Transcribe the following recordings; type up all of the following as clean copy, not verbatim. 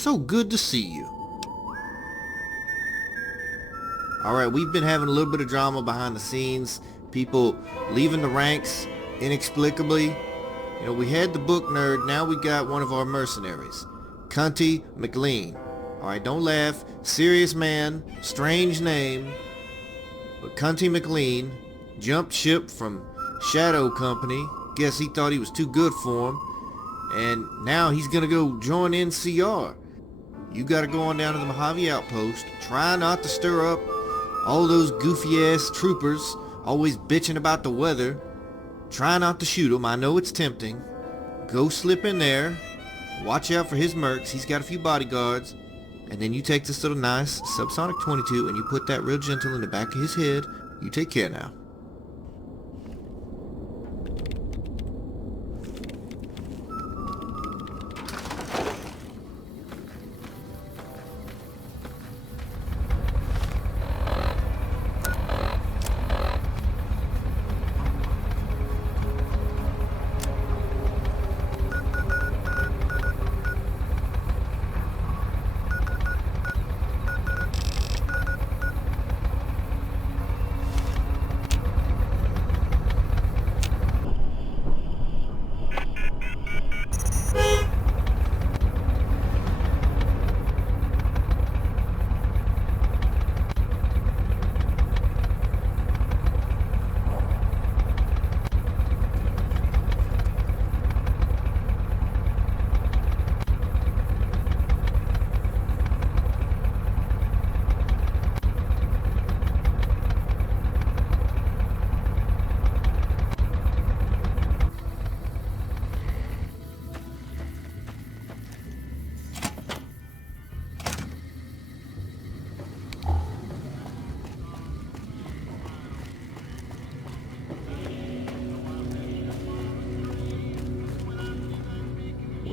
So good to see you. Alright, we've been having a little bit of drama behind the scenes. People leaving the ranks inexplicably. You know, we had the book nerd, now we got one of our mercenaries. Cunty Mclean. Alright, don't laugh. Serious man, strange name. But Cunty Mclean jumped ship from Shadow Company. Guess he thought he was too good for him. And now he's gonna go join NCR. You gotta go on down to the Mojave Outpost. Try not to stir up all those goofy-ass troopers always bitching about the weather. Try not to shoot them. I know it's tempting. Go slip in there. Watch out for his mercs. He's got a few bodyguards. And then you take this little nice subsonic 22 and you put that real gentle in the back of his head. You take care now.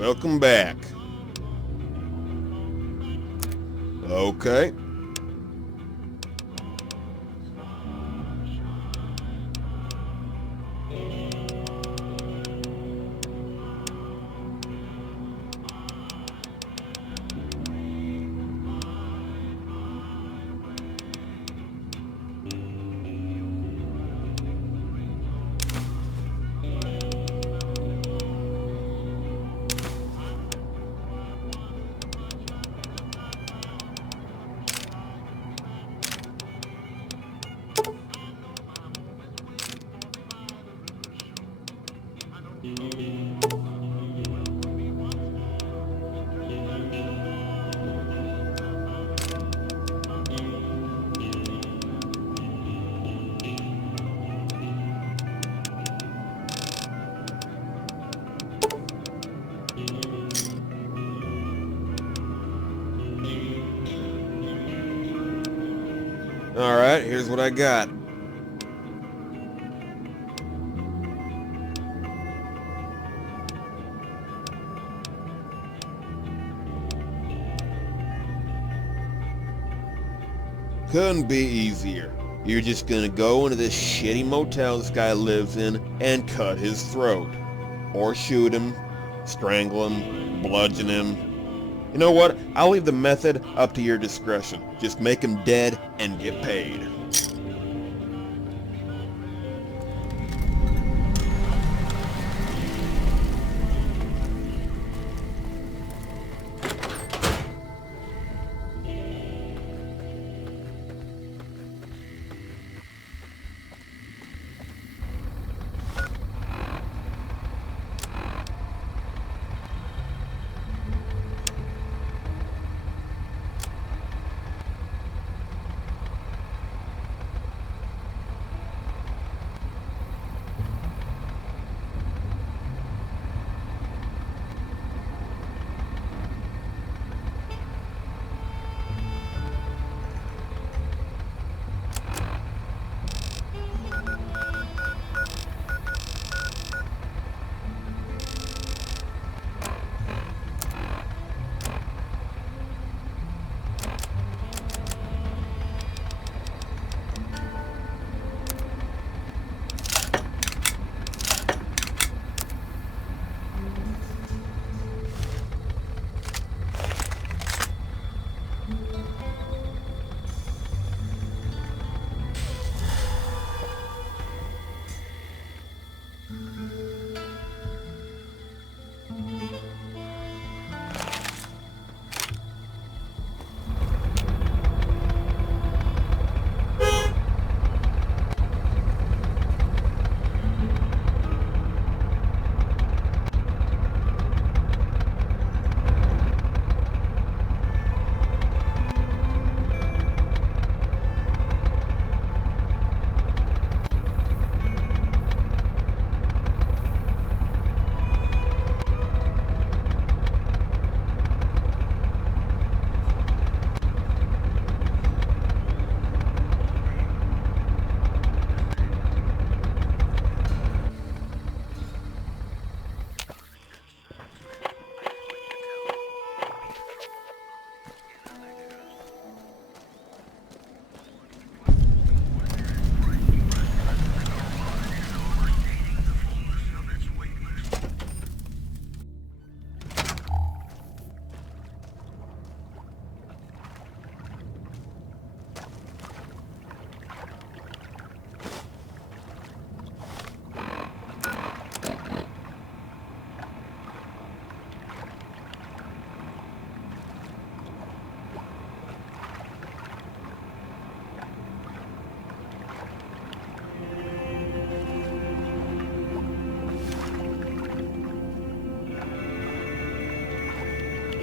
Welcome back. Okay. Alright, here's what I got. Couldn't be easier. You're just gonna go into this shitty motel this guy lives in and cut his throat. Or shoot him, strangle him, bludgeon him. You know what? I'll leave the method up to your discretion. Just make him dead and get paid.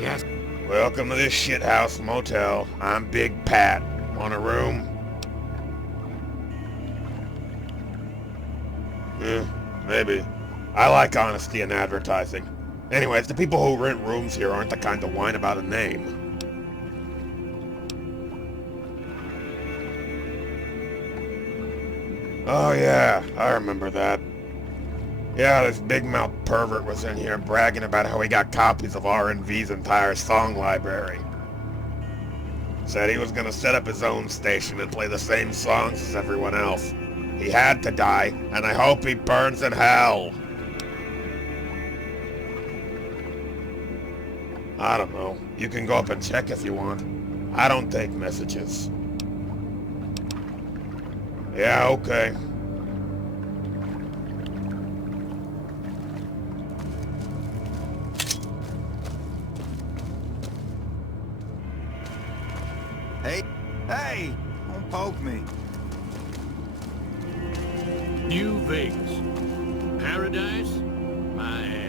Yes. Welcome to this shithouse motel. I'm Big Pat. Want a room? Maybe. I like honesty in advertising. Anyways, the people who rent rooms here aren't the kind to whine about a name. Oh yeah, I remember that. Yeah, this big mouth pervert was in here bragging about how he got copies of RNV's entire song library. Said he was gonna set up his own station and play the same songs as everyone else. He had to die, and I hope he burns in hell. I don't know. You can go up and check if you want. I don't take messages. Yeah, okay. Hey! Don't poke me. New Vegas. Paradise? My ass.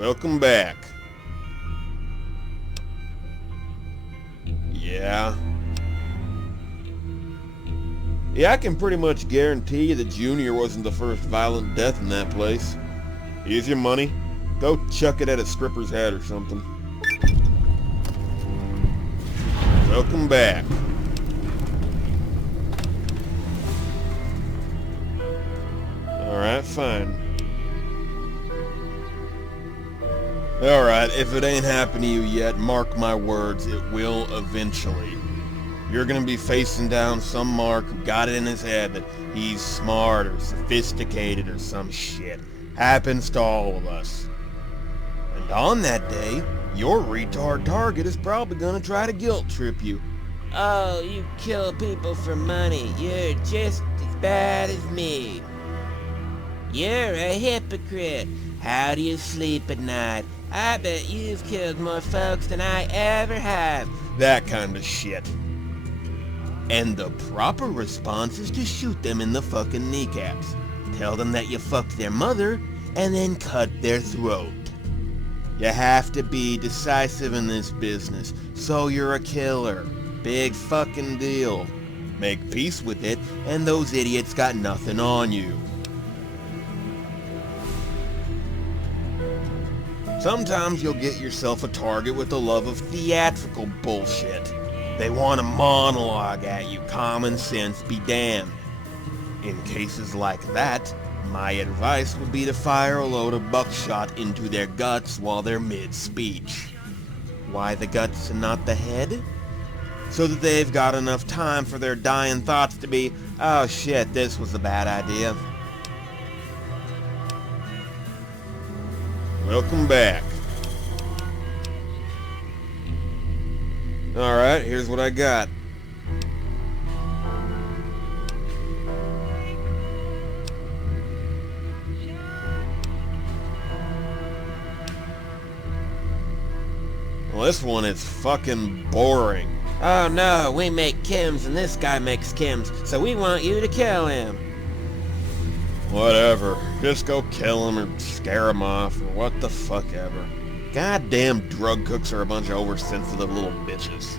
Welcome back. Yeah, I can pretty much guarantee you that Junior wasn't the first violent death in that place. Here's your money. Go chuck it at a stripper's head or something. Welcome back. Alright, fine. Alright, if it ain't happened to you yet, mark my words, it will eventually. You're gonna be facing down some mark who got it in his head that he's smart or sophisticated or some shit. Happens to all of us. And on that day, your retard target is probably gonna try to guilt trip you. Oh, you kill people for money. You're just as bad as me. You're a hypocrite. How do you sleep at night? I bet you've killed more folks than I ever have. That kind of shit. And the proper response is to shoot them in the fucking kneecaps. Tell them that you fucked their mother, and then cut their throat. You have to be decisive in this business, so you're a killer. Big fucking deal. Make peace with it, and those idiots got nothing on you. Sometimes you'll get yourself a target with a love of theatrical bullshit. They want to monologue at you, common sense be damned. In cases like that, my advice would be to fire a load of buckshot into their guts while they're mid-speech. Why the guts and not the head? So that they've got enough time for their dying thoughts to be, oh shit, this was a bad idea. Welcome back. Alright, here's what I got. Well, this one is fucking boring. Oh no, we make chems and this guy makes chems, so we want you to kill him. Whatever. Just go kill him or scare him off or what the fuck ever. Goddamn drug cooks are a bunch of oversensitive little bitches.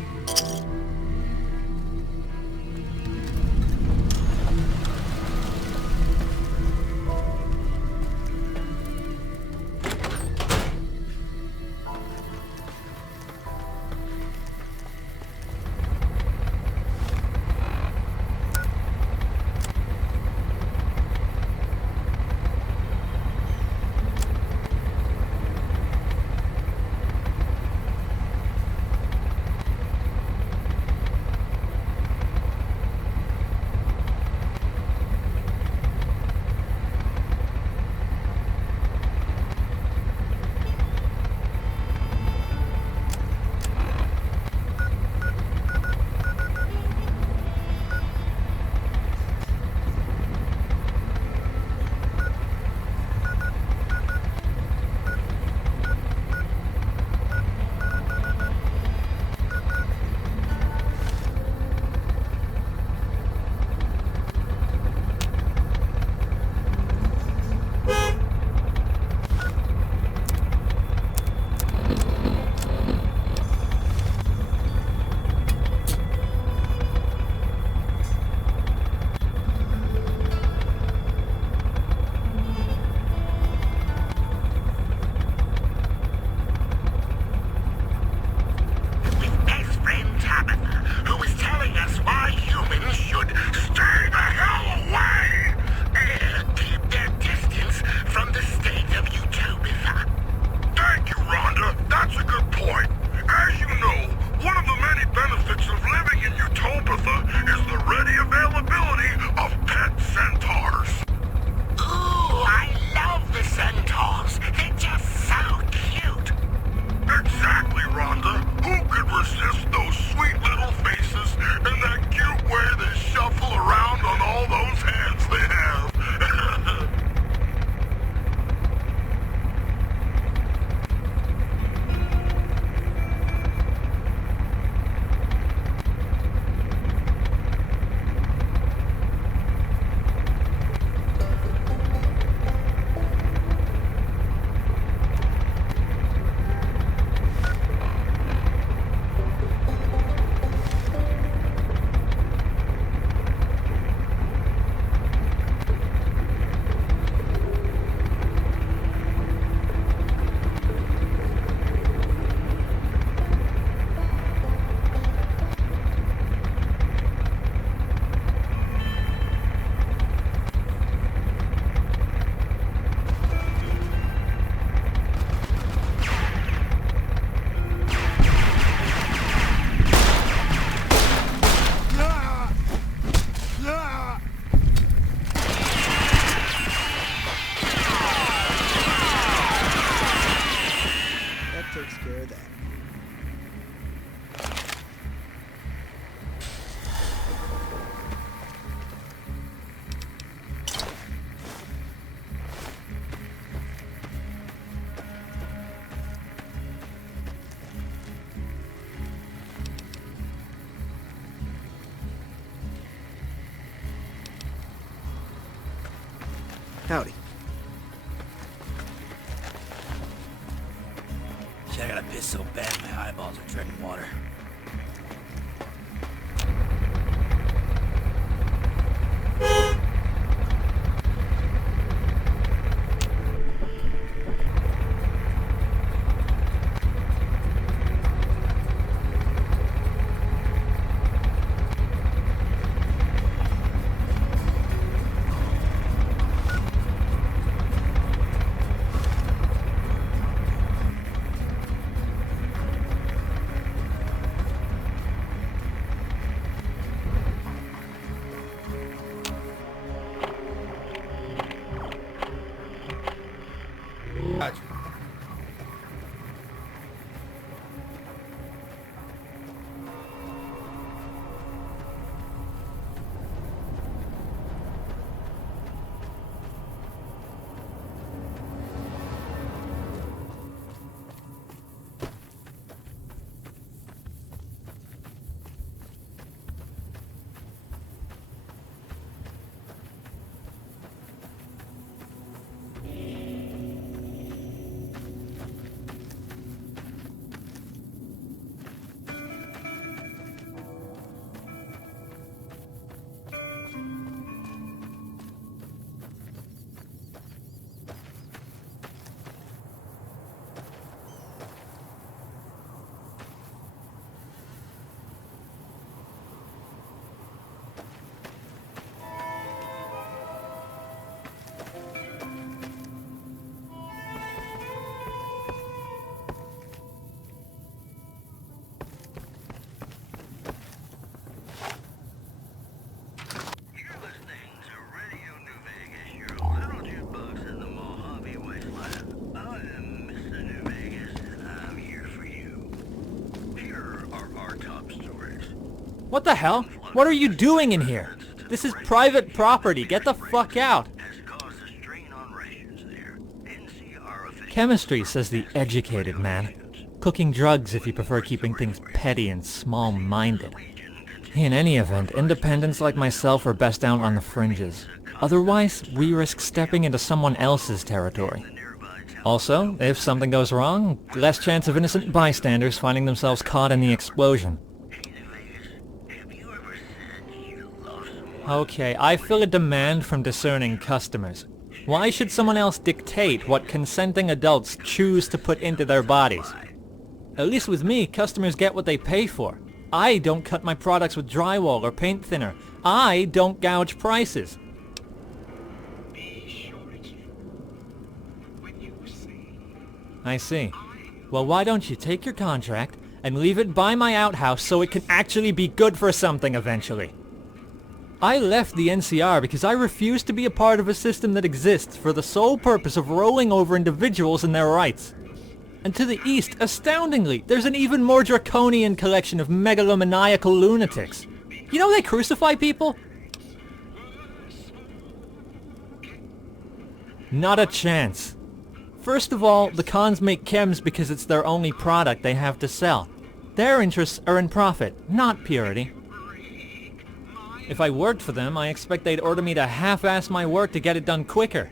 Howdy. Shit, I gotta piss so bad my eyeballs are treading water. Gotcha. What the hell? What are you doing in here? This is private property. Get the fuck out. Chemistry, says the educated man. Cooking drugs if you prefer keeping things petty and small-minded. In any event, independents like myself are best down on the fringes. Otherwise, we risk stepping into someone else's territory. Also, if something goes wrong, less chance of innocent bystanders finding themselves caught in the explosion. Okay, I feel a demand from discerning customers. Why should someone else dictate what consenting adults choose to put into their bodies? At least with me, customers get what they pay for. I don't cut my products with drywall or paint thinner. I don't gouge prices. I see. Well, why don't you take your contract and leave it by my outhouse so it can actually be good for something eventually? I left the NCR because I refuse to be a part of a system that exists for the sole purpose of rolling over individuals and their rights. And to the east, astoundingly, there's an even more draconian collection of megalomaniacal lunatics. You know they crucify people? Not a chance. First of all, the cons make chems because it's their only product they have to sell. Their interests are in profit, not purity. If I worked for them, I expect they'd order me to half-ass my work to get it done quicker.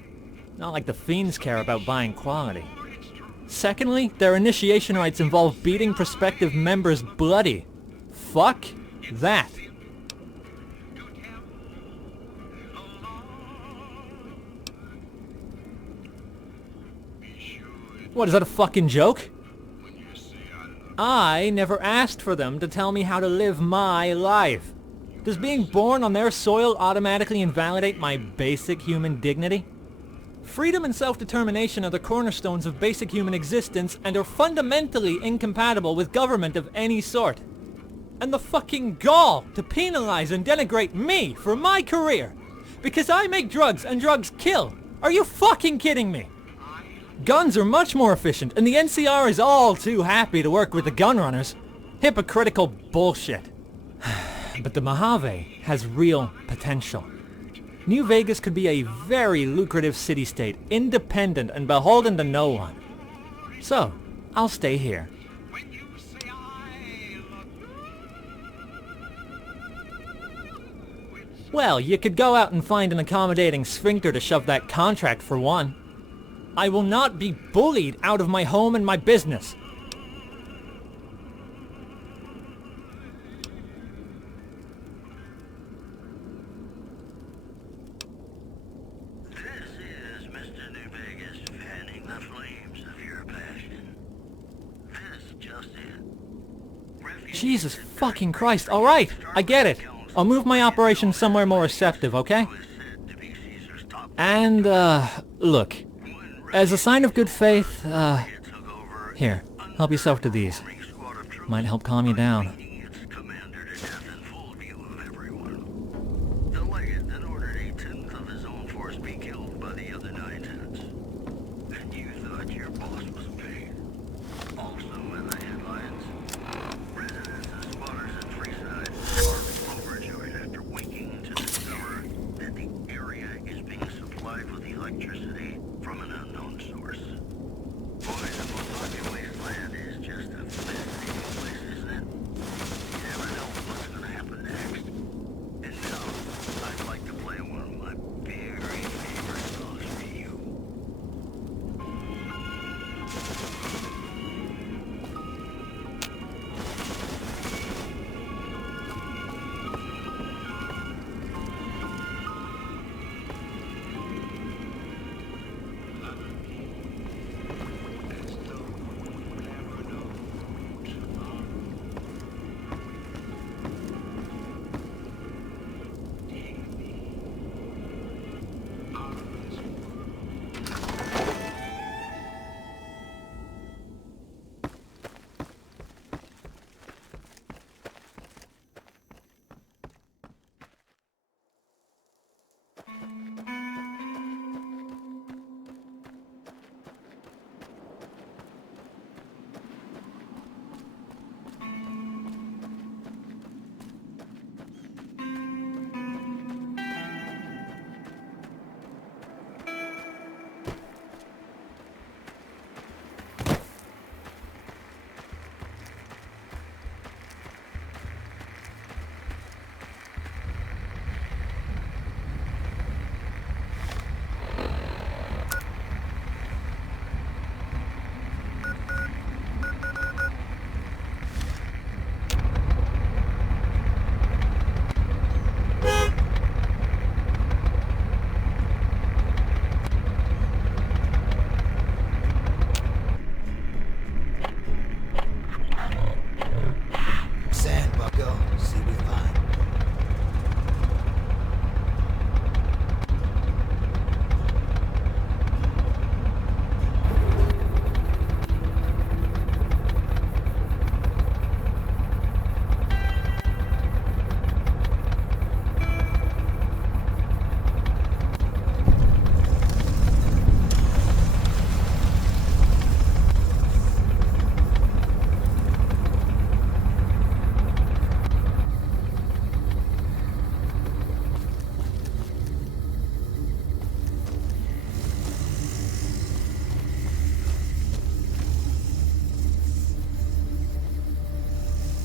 Not like the fiends care about buying quality. Secondly, their initiation rites involve beating prospective members bloody. Fuck that. What, is that a fucking joke? I never asked for them to tell me how to live my life. Does being born on their soil automatically invalidate my basic human dignity? Freedom and self-determination are the cornerstones of basic human existence and are fundamentally incompatible with government of any sort. And the fucking gall to penalize and denigrate me for my career because I make drugs and drugs kill. Are you fucking kidding me? Guns are much more efficient and the NCR is all too happy to work with the gun runners. Hypocritical bullshit. But the Mojave has real potential. New Vegas could be a very lucrative city-state, independent and beholden to no one. So, I'll stay here. Well, you could go out and find an accommodating sphincter to shove that contract for one. I will not be bullied out of my home and my business. This is Mr. New Vegas fanning the flames of your passion. This just it. Jesus fucking Christ. All right, I get it. I'll move my operation somewhere more receptive, okay? And, look. As a sign of good faith, here, help yourself to these. Might help calm you down.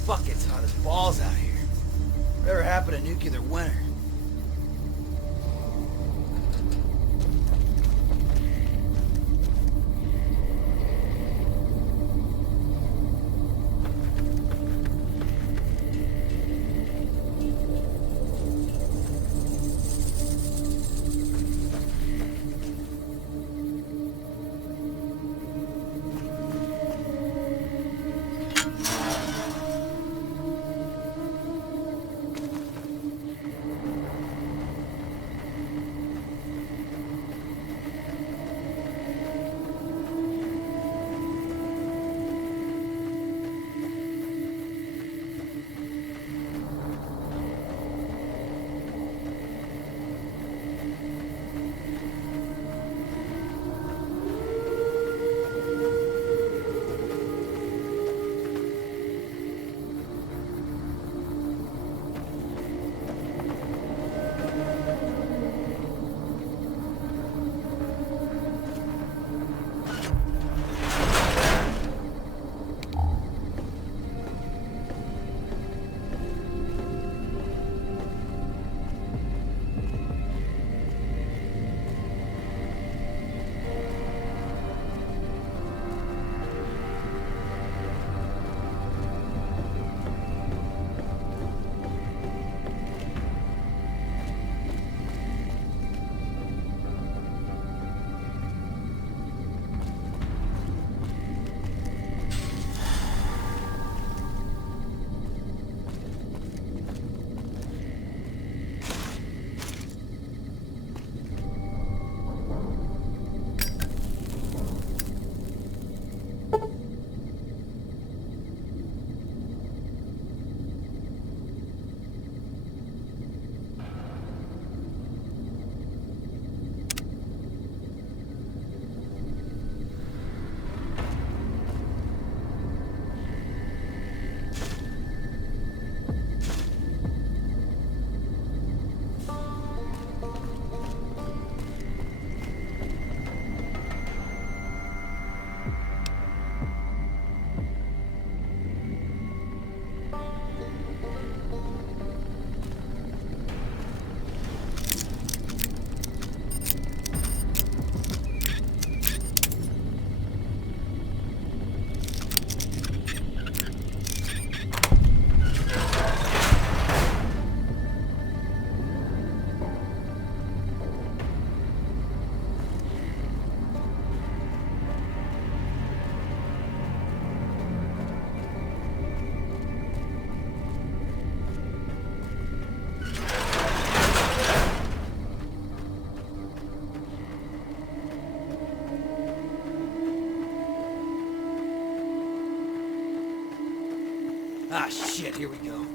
Fuck, it's hot as balls out here. Whatever happened to nuclear winter? shit, here we go.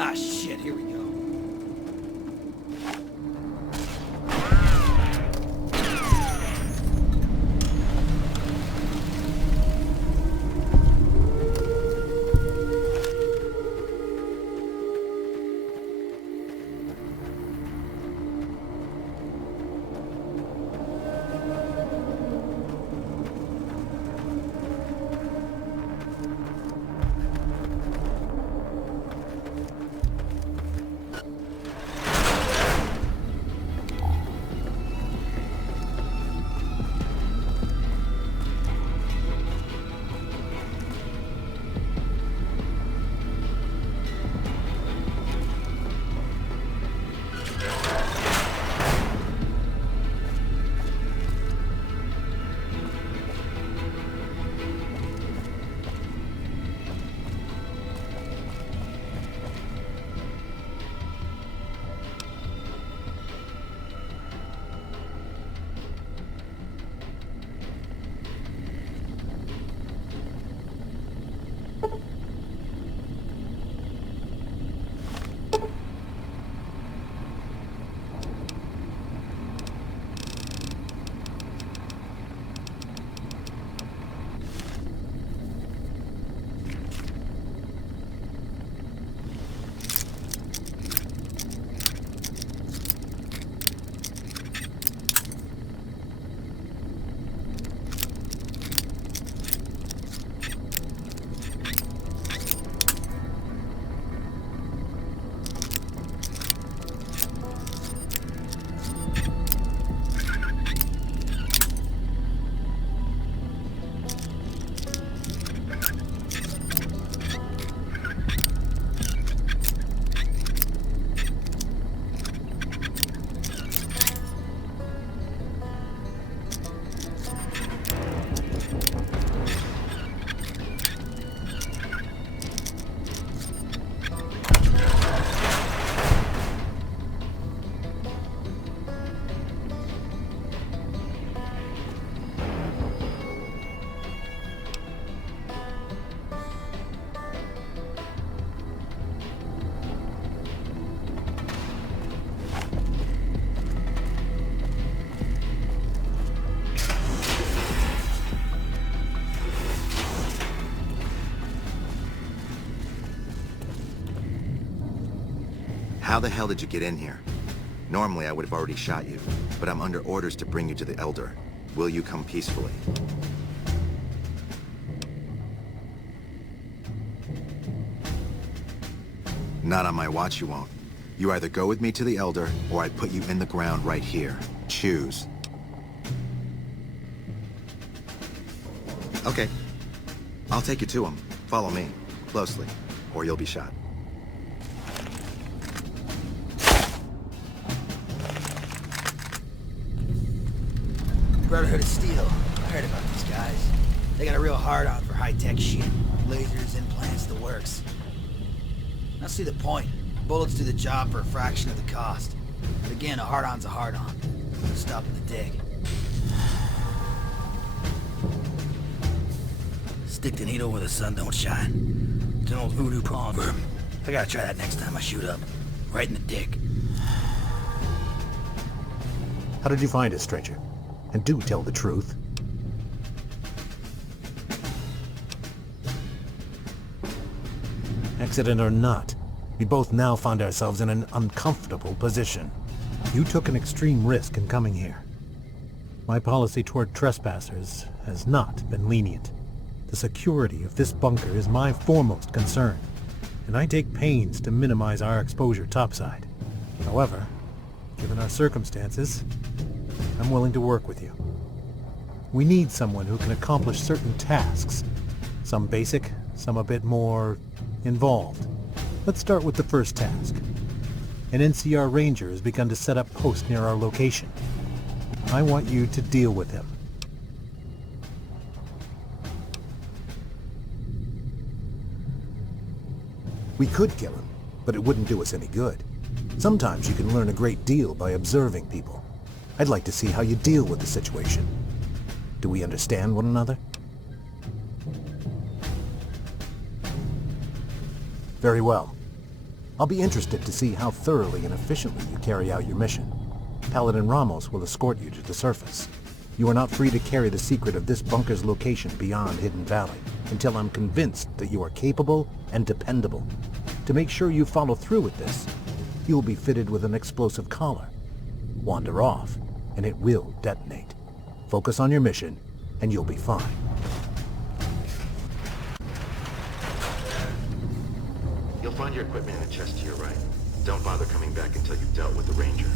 Ah, shit, here we go. How the hell did you get in here? Normally I would have already shot you, but I'm under orders to bring you to the Elder. Will you come peacefully? Not on my watch, you won't. You either go with me to the Elder, or I put you in the ground right here. Choose. Okay. I'll take you to him. Follow me. Closely. Or you'll be shot. Brotherhood of Steel. I heard about these guys. They got a real hard-on for high-tech shit. Lasers, implants, the works. I see the point. Bullets do the job for a fraction of the cost. But again, a hard-on's a hard-on. Stop in the dig. Stick the needle where the sun don't shine. It's an old voodoo proverb. I gotta try that next time I shoot up. Right in the dick. How did you find us, stranger? And do tell the truth. Accident or not, we both now find ourselves in an uncomfortable position. You took an extreme risk in coming here. My policy toward trespassers has not been lenient. The security of this bunker is my foremost concern, and I take pains to minimize our exposure topside. However, given our circumstances, I'm willing to work with you. We need someone who can accomplish certain tasks. Some basic, some a bit more involved. Let's start with the first task. An NCR ranger has begun to set up posts near our location. I want you to deal with him. We could kill him, but it wouldn't do us any good. Sometimes you can learn a great deal by observing people. I'd like to see how you deal with the situation. Do we understand one another? Very well. I'll be interested to see how thoroughly and efficiently you carry out your mission. Paladin Ramos will escort you to the surface. You are not free to carry the secret of this bunker's location beyond Hidden Valley until I'm convinced that you are capable and dependable. To make sure you follow through with this, you will be fitted with an explosive collar. Wander off, and it will detonate. Focus on your mission, and you'll be fine. You'll find your equipment in the chest to your right. Don't bother coming back until you've dealt with the ranger.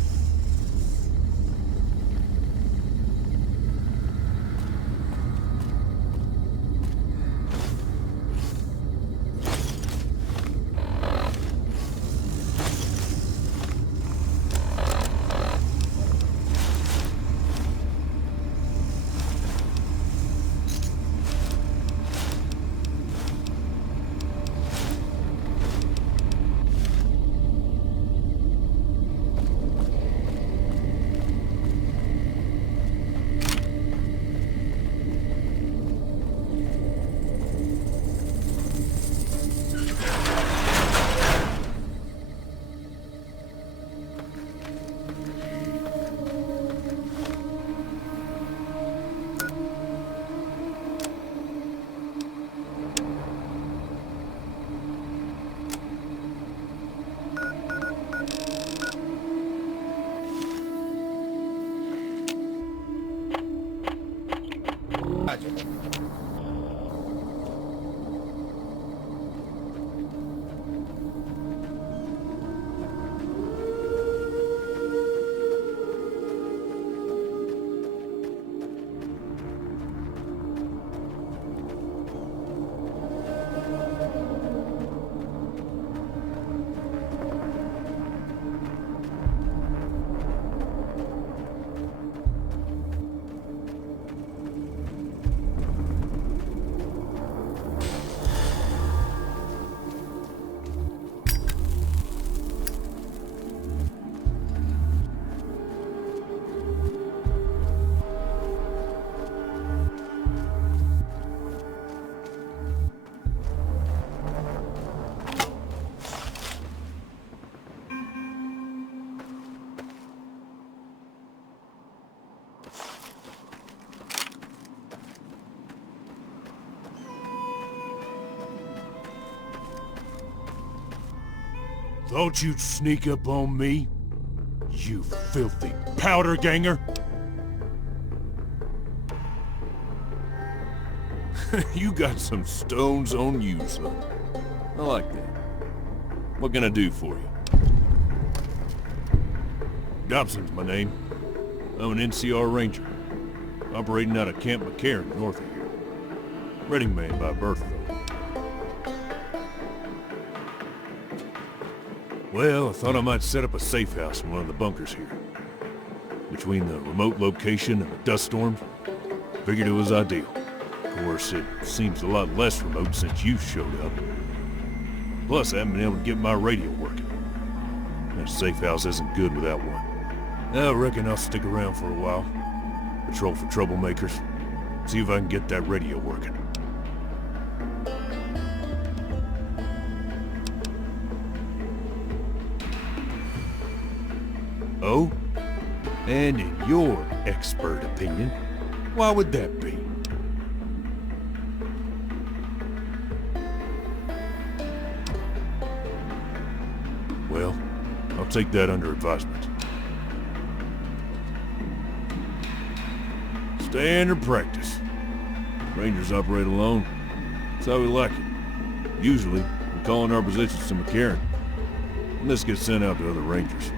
Thought you'd sneak up on me? You filthy powder ganger! You got some stones on you, son. I like that. What can I do for you? Dobson's my name. I'm an NCR Ranger, operating out of Camp McCarran, north of here. Reading man by birth, though. Well, I thought I might set up a safe house in one of the bunkers here. Between the remote location and the dust storms, figured it was ideal. Of course, it seems a lot less remote since you showed up. Plus, I haven't been able to get my radio working. That safe house isn't good without one. I reckon I'll stick around for a while. Patrol for troublemakers. See if I can get that radio working. Oh? And in your expert opinion, why would that be? Well, I'll take that under advisement. Standard practice. Rangers operate alone. That's how we like it. Usually, we call in our positions to McCarran. And this gets sent out to other Rangers.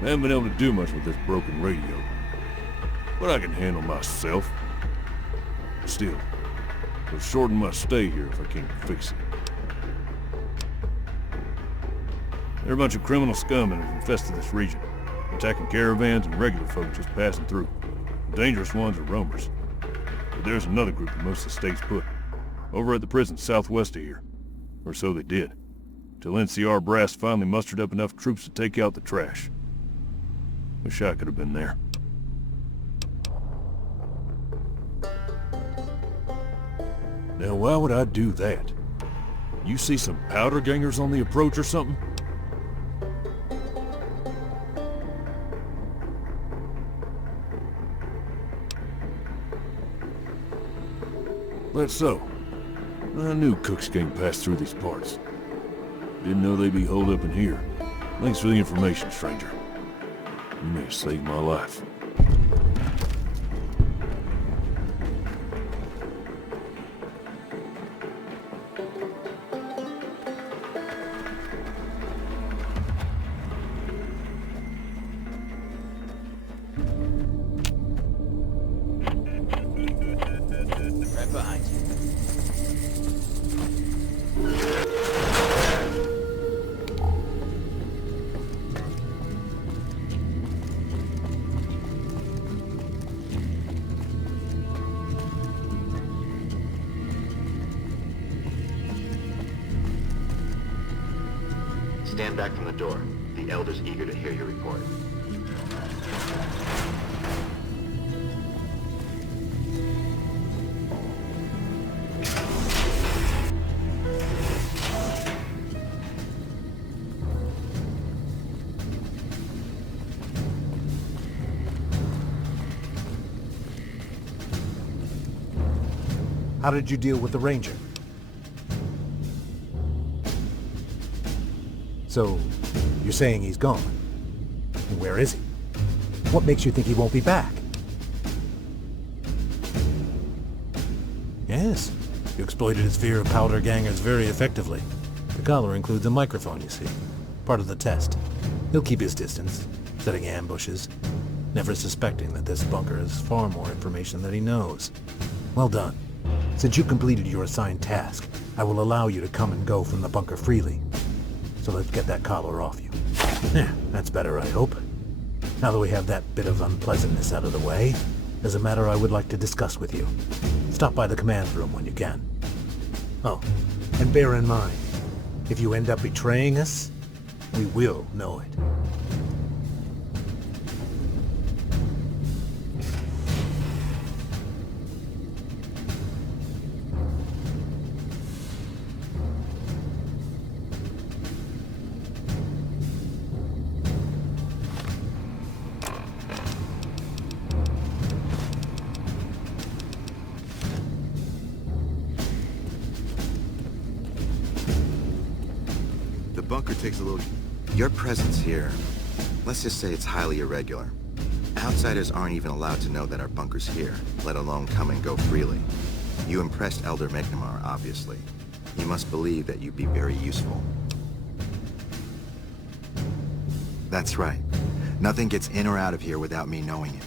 I haven't been able to do much with this broken radio. But I can handle myself. Still, it'll shorten my stay here if I can't fix it. There are a bunch of criminal scum that have infested this region, attacking caravans and regular folk just passing through. The dangerous ones are roamers. But there's another group that most of the state's put, over at the prison southwest of here. Or so they did, till NCR brass finally mustered up enough troops to take out the trash. Wish I could have been there. Now why would I do that? You see some powder gangers on the approach or something? That's so. I knew Cook's gang passed through these parts. Didn't know they'd be holed up in here. Thanks for the information, stranger. You may have saved my life. Right behind you. Stand back from the door. The Elder's eager to hear your report. How did you deal with the Ranger? So, you're saying he's gone? And where is he? What makes you think he won't be back? Yes, you exploited his fear of powder gangers very effectively. The collar includes a microphone, you see. Part of the test. He'll keep his distance, setting ambushes, never suspecting that this bunker has far more information than he knows. Well done. Since you completed your assigned task, I will allow you to come and go from the bunker freely. So let's get that collar off you. Yeah, that's better, I hope. Now that we have that bit of unpleasantness out of the way, there's a matter I would like to discuss with you. Stop by the command room when you can. Oh, and bear in mind, if you end up betraying us, we will know it. The bunker takes a little... Your presence here, let's just say it's highly irregular. Outsiders aren't even allowed to know that our bunker's here, let alone come and go freely. You impressed Elder McNamara, obviously. You must believe that you'd be very useful. That's right. Nothing gets in or out of here without me knowing it.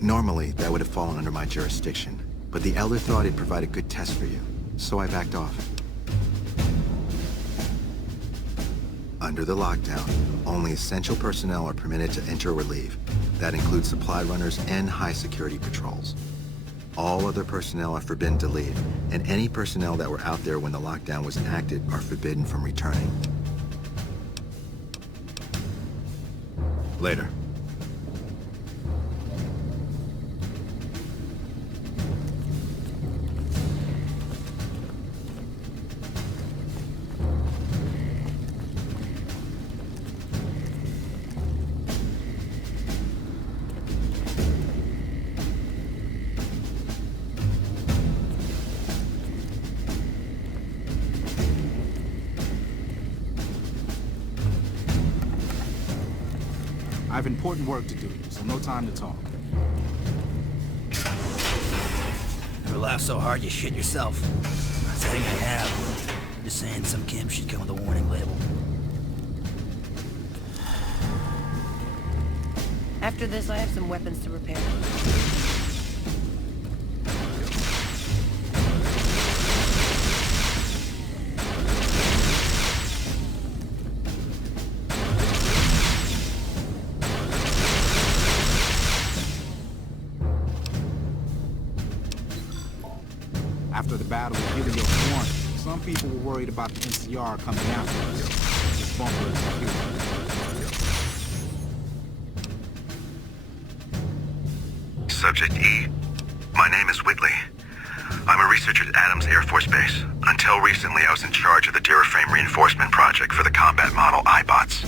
Normally, that would have fallen under my jurisdiction, but the Elder thought it'd provide a good test for you, so I backed off. Under the lockdown, only essential personnel are permitted to enter or leave. That includes supply runners and high-security patrols. All other personnel are forbidden to leave, and any personnel that were out there when the lockdown was enacted are forbidden from returning. Later. I have important work to do, so no time to talk. Never laugh so hard you shit yourself. That's the thing I have. I'm just saying some Kim should come with a warning label. After this, I have some weapons to repair. After the battle of ED-UARDO, some people were worried about the NCR coming after us. This bunker is secure. Subject E. My name is Whitley. I'm a researcher at Adams Air Force Base. Until recently, I was in charge of the Duraframe reinforcement project for the combat model iBots.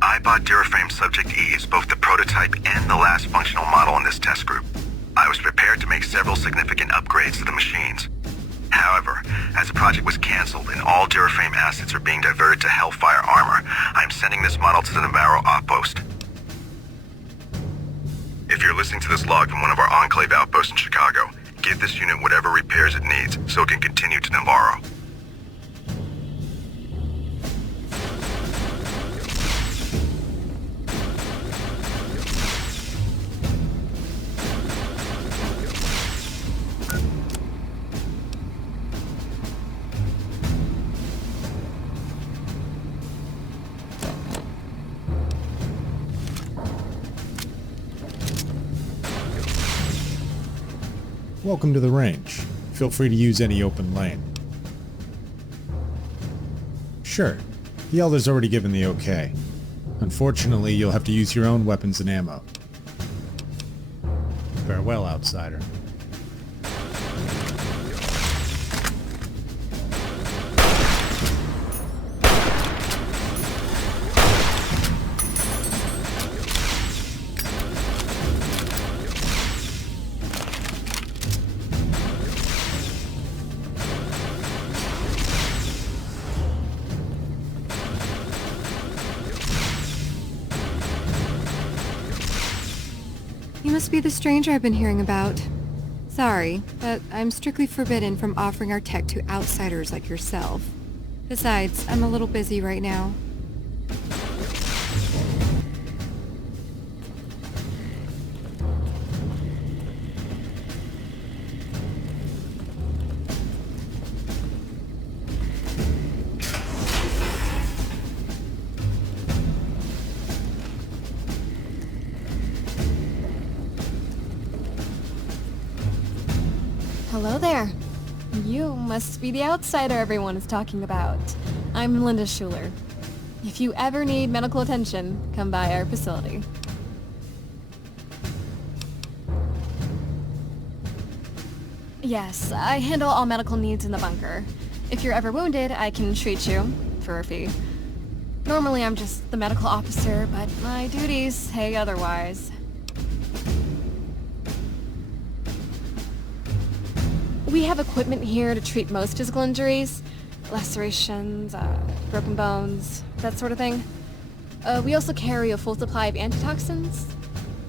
iBot Duraframe Subject E is both the prototype and the last functional model in this test group. I was prepared to make several significant upgrades to the machines. However, as the project was canceled and all Duraframe assets are being diverted to Hellfire armor, I am sending this model to the Navarro outpost. If you're listening to this log from one of our Enclave outposts in Chicago, give this unit whatever repairs it needs so it can continue to Navarro. Welcome to the range. Feel free to use any open lane. Sure, the Elder's already given the okay. Unfortunately, you'll have to use your own weapons and ammo. Farewell, outsider. You must be the stranger I've been hearing about. Sorry, but I'm strictly forbidden from offering our tech to outsiders like yourself. Besides, I'm a little busy right now. Hello there. You must be the outsider everyone is talking about. I'm Linda Schuler. If you ever need medical attention, come by our facility. Yes, I handle all medical needs in the bunker. If you're ever wounded, I can treat you for a fee. Normally I'm just the medical officer, but my duties say otherwise. We have equipment here to treat most physical injuries. Lacerations, broken bones, that sort of thing. We also carry a full supply of antitoxins.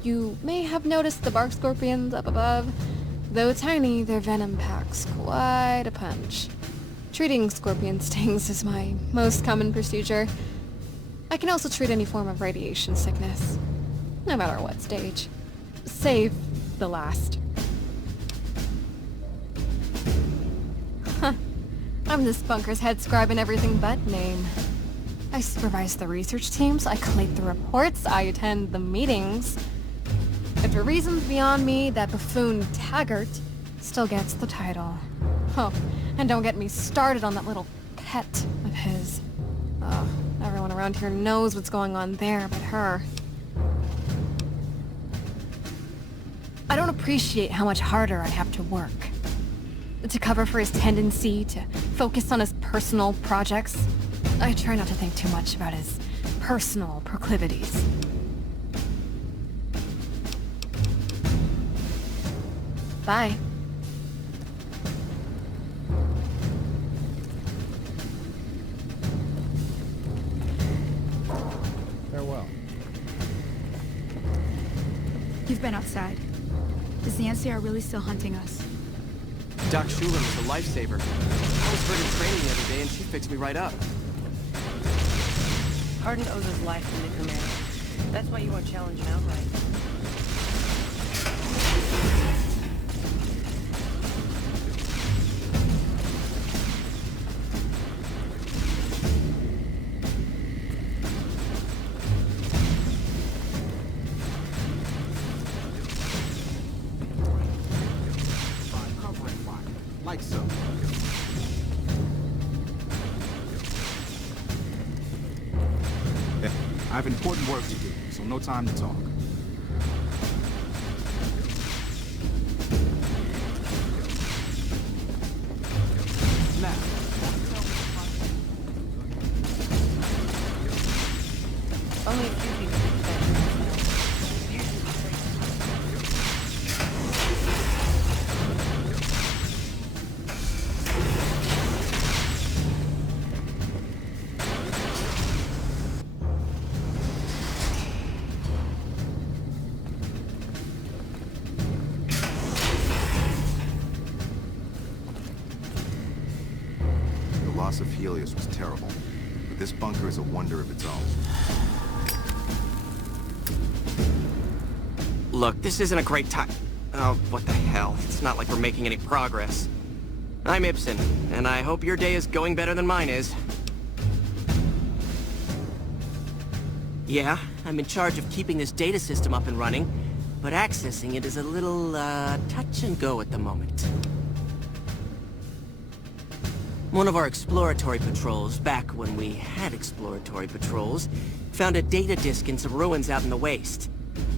You may have noticed the bark scorpions up above. Though tiny, their venom packs quite a punch. Treating scorpion stings is my most common procedure. I can also treat any form of radiation sickness, no matter what stage. Save the last. Huh. I'm this bunker's head scribe in everything but name. I supervise the research teams, I collate the reports, I attend the meetings. But for reasons beyond me, that buffoon Taggart still gets the title. Oh, and don't get me started on that little pet of his. Oh, everyone around here knows what's going on there but her. I don't appreciate how much harder I have to work. To cover for his tendency to focus on his personal projects. I try not to think too much about his personal proclivities. Bye. Farewell. You've been outside. Is the NCR really still hunting us? Doc Schuler was a lifesaver. I was hurt in training the other day and she fixed me right up. Hardin owes his life to McNamara. That's why you won't challenge him outright. Like so. I have important work to do, so no time to talk. Now, only a few people can defend themselves. Usually the loss of Helios was terrible, but this bunker is a wonder of its own. Look, this isn't a great time. Oh, what the hell. It's not like we're making any progress. I'm Ibsen, and I hope your day is going better than mine is. Yeah, I'm in charge of keeping this data system up and running, but accessing it is a little, touch and go at the moment. One of our exploratory patrols, back when we had exploratory patrols, found a data disk in some ruins out in the waste.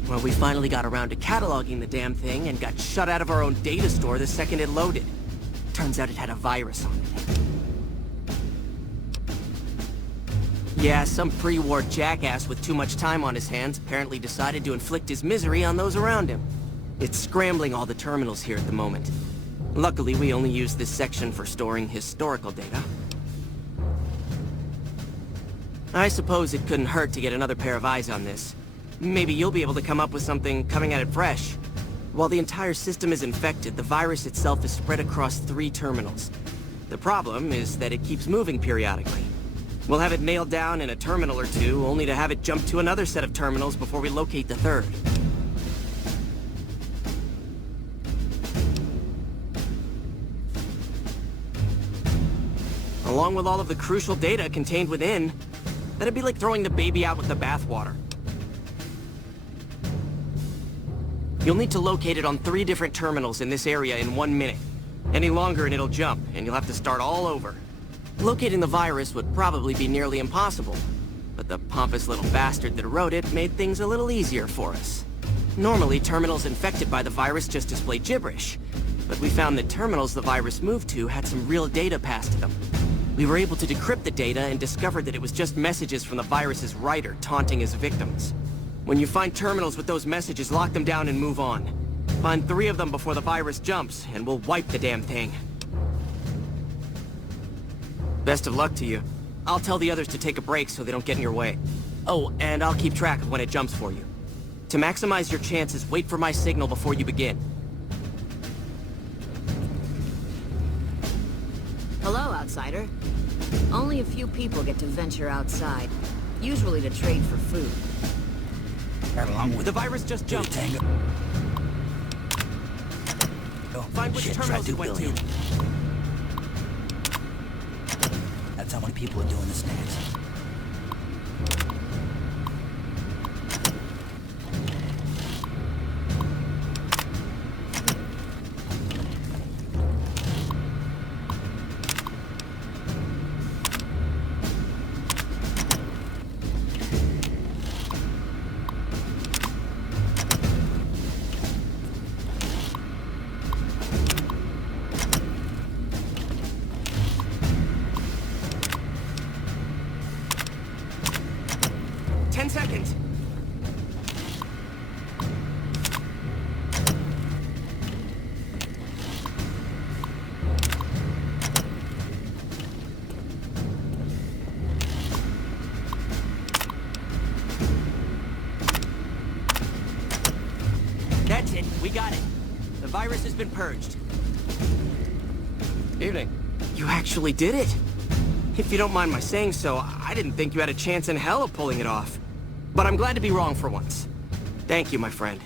Well, we finally got around to cataloging the damn thing and got shut out of our own data store the second it loaded. Turns out it had a virus on it. Yeah, some pre-war jackass with too much time on his hands apparently decided to inflict his misery on those around him. It's scrambling all the terminals here at the moment. Luckily, we only use this section for storing historical data. I suppose it couldn't hurt to get another pair of eyes on this. Maybe you'll be able to come up with something coming at it fresh. While the entire system is infected, the virus itself is spread across 3 terminals. The problem is that it keeps moving periodically. We'll have it nailed down in a terminal or 2, only to have it jump to another set of terminals before we locate the 3rd. Along with all of the crucial data contained within, that'd be like throwing the baby out with the bathwater. You'll need to locate it on 3 different terminals in this area in 1 minute. Any longer and it'll jump, and you'll have to start all over. Locating the virus would probably be nearly impossible, but the pompous little bastard that wrote it made things a little easier for us. Normally, terminals infected by the virus just display gibberish, but we found that terminals the virus moved to had some real data passed to them. We were able to decrypt the data and discovered that it was just messages from the virus's writer taunting his victims. When you find terminals with those messages, lock them down and move on. Find 3 of them before the virus jumps, and we'll wipe the damn thing. Best of luck to you. I'll tell the others to take a break so they don't get in your way. Oh, and I'll keep track of when it jumps for you. To maximize your chances, wait for my signal before you begin. Hello, outsider. Only a few people get to venture outside, usually to trade for food. Right along with the virus just jumped. Find which Shit, terminals try it went to. billion. That's how many people are doing this dance. That's it. We got it. The virus has been purged. Evening. You actually did it. If you don't mind my saying so, I didn't think you had a chance in hell of pulling it off. But I'm glad to be wrong for once. Thank you, my friend.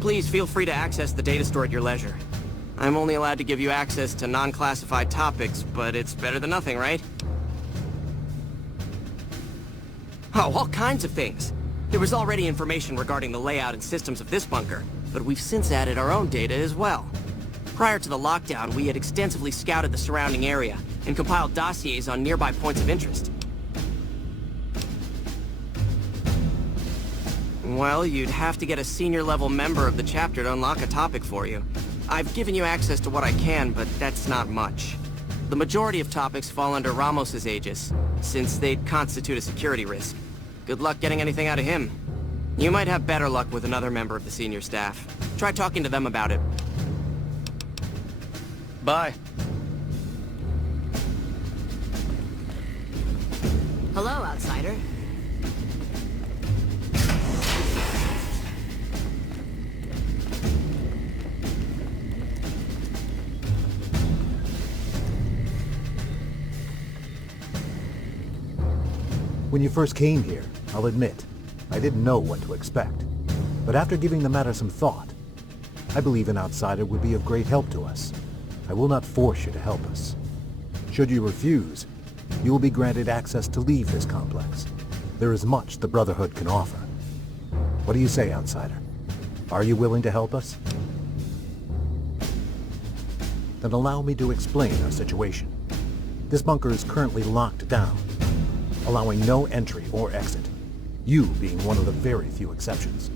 Please feel free to access the data store at your leisure. I'm only allowed to give you access to non-classified topics, but it's better than nothing, right? Oh, all kinds of things. There was already information regarding the layout and systems of this bunker, but we've since added our own data as well. Prior to the lockdown, we had extensively scouted the surrounding area and compiled dossiers on nearby points of interest. Well, you'd have to get a senior-level member of the chapter to unlock a topic for you. I've given you access to what I can, but that's not much. The majority of topics fall under Ramos's aegis, since they'd constitute a security risk. Good luck getting anything out of him. You might have better luck with another member of the senior staff. Try talking to them about it. Bye. Hello, outsider. When you first came here, I'll admit, I didn't know what to expect. But after giving the matter some thought, I believe an outsider would be of great help to us. I will not force you to help us. Should you refuse, you will be granted access to leave this complex. There is much the Brotherhood can offer. What do you say, outsider? Are you willing to help us? Then allow me to explain our situation. This bunker is currently locked down, allowing no entry or exit, you being one of the very few exceptions.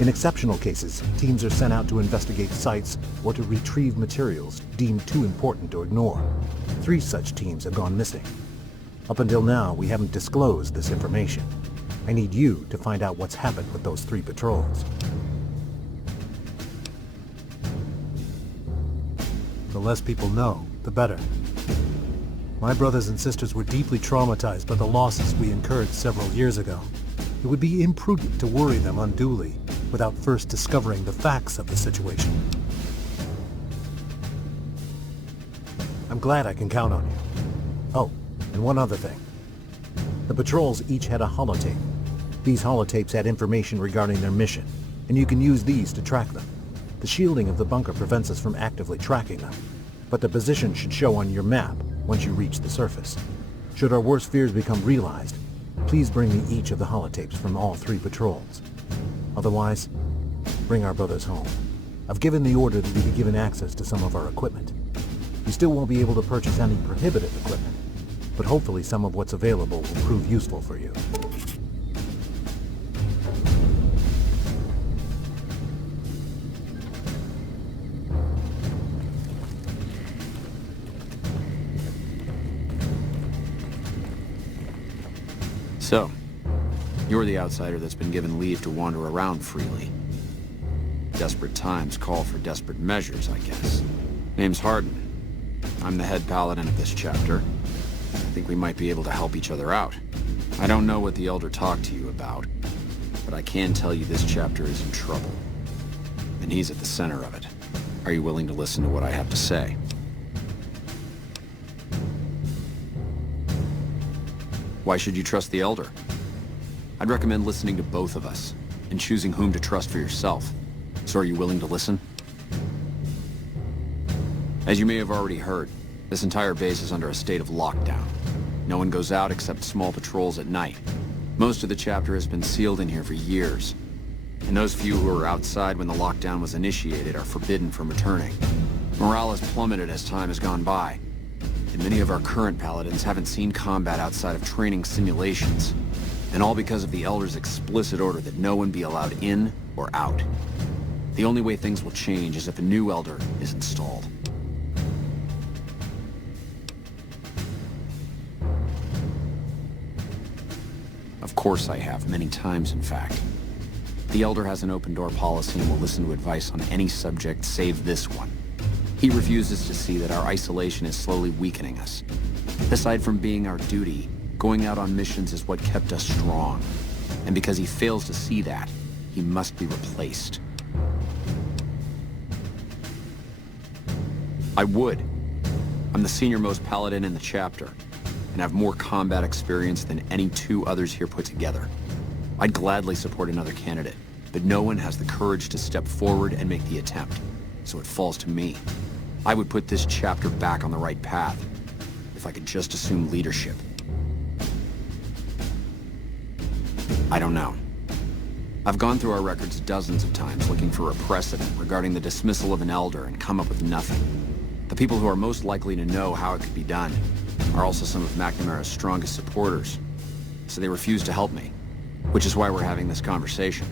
In exceptional cases, teams are sent out to investigate sites or to retrieve materials deemed too important to ignore. 3 such teams have gone missing. Up until now, we haven't disclosed this information. I need you to find out what's happened with those 3 patrols. The less people know, the better. My brothers and sisters were deeply traumatized by the losses we incurred several years ago. It would be imprudent to worry them unduly without first discovering the facts of the situation. I'm glad I can count on you. Oh, and one other thing. The patrols each had a holotape. These holotapes had information regarding their mission, and you can use these to track them. The shielding of the bunker prevents us from actively tracking them, but the position should show on your map once you reach the surface. Should our worst fears become realized, please bring me each of the holotapes from all 3 patrols. Otherwise, bring our brothers home. I've given the order that we be given access to some of our equipment. You still won't be able to purchase any prohibitive equipment, but hopefully some of what's available will prove useful for you. So, you're the outsider that's been given leave to wander around freely. Desperate times call for desperate measures, I guess. Name's Hardin. I'm the head paladin of this chapter. I think we might be able to help each other out. I don't know what the Elder talked to you about, but I can tell you this chapter is in trouble. And he's at the center of it. Are you willing to listen to what I have to say? Why should you trust the Elder? I'd recommend listening to both of us, and choosing whom to trust for yourself. So are you willing to listen? As you may have already heard, this entire base is under a state of lockdown. No one goes out except small patrols at night. Most of the chapter has been sealed in here for years. And those few who were outside when the lockdown was initiated are forbidden from returning. Morale has plummeted as time has gone by. And many of our current paladins haven't seen combat outside of training simulations. And all because of the Elder's explicit order that no one be allowed in or out. The only way things will change is if a new Elder is installed. Of course I have, many times in fact. The Elder has an open-door policy and will listen to advice on any subject save this one. He refuses to see that our isolation is slowly weakening us. Aside from being our duty, going out on missions is what kept us strong. And because he fails to see that, he must be replaced. I would. I'm the senior-most paladin in the chapter, and have more combat experience than any two others here put together. I'd gladly support another candidate, but no one has the courage to step forward and make the attempt, so it falls to me. I would put this chapter back on the right path, if I could just assume leadership. I don't know. I've gone through our records dozens of times looking for a precedent regarding the dismissal of an Elder and come up with nothing. The people who are most likely to know how it could be done are also some of McNamara's strongest supporters, so they refuse to help me, which is why we're having this conversation.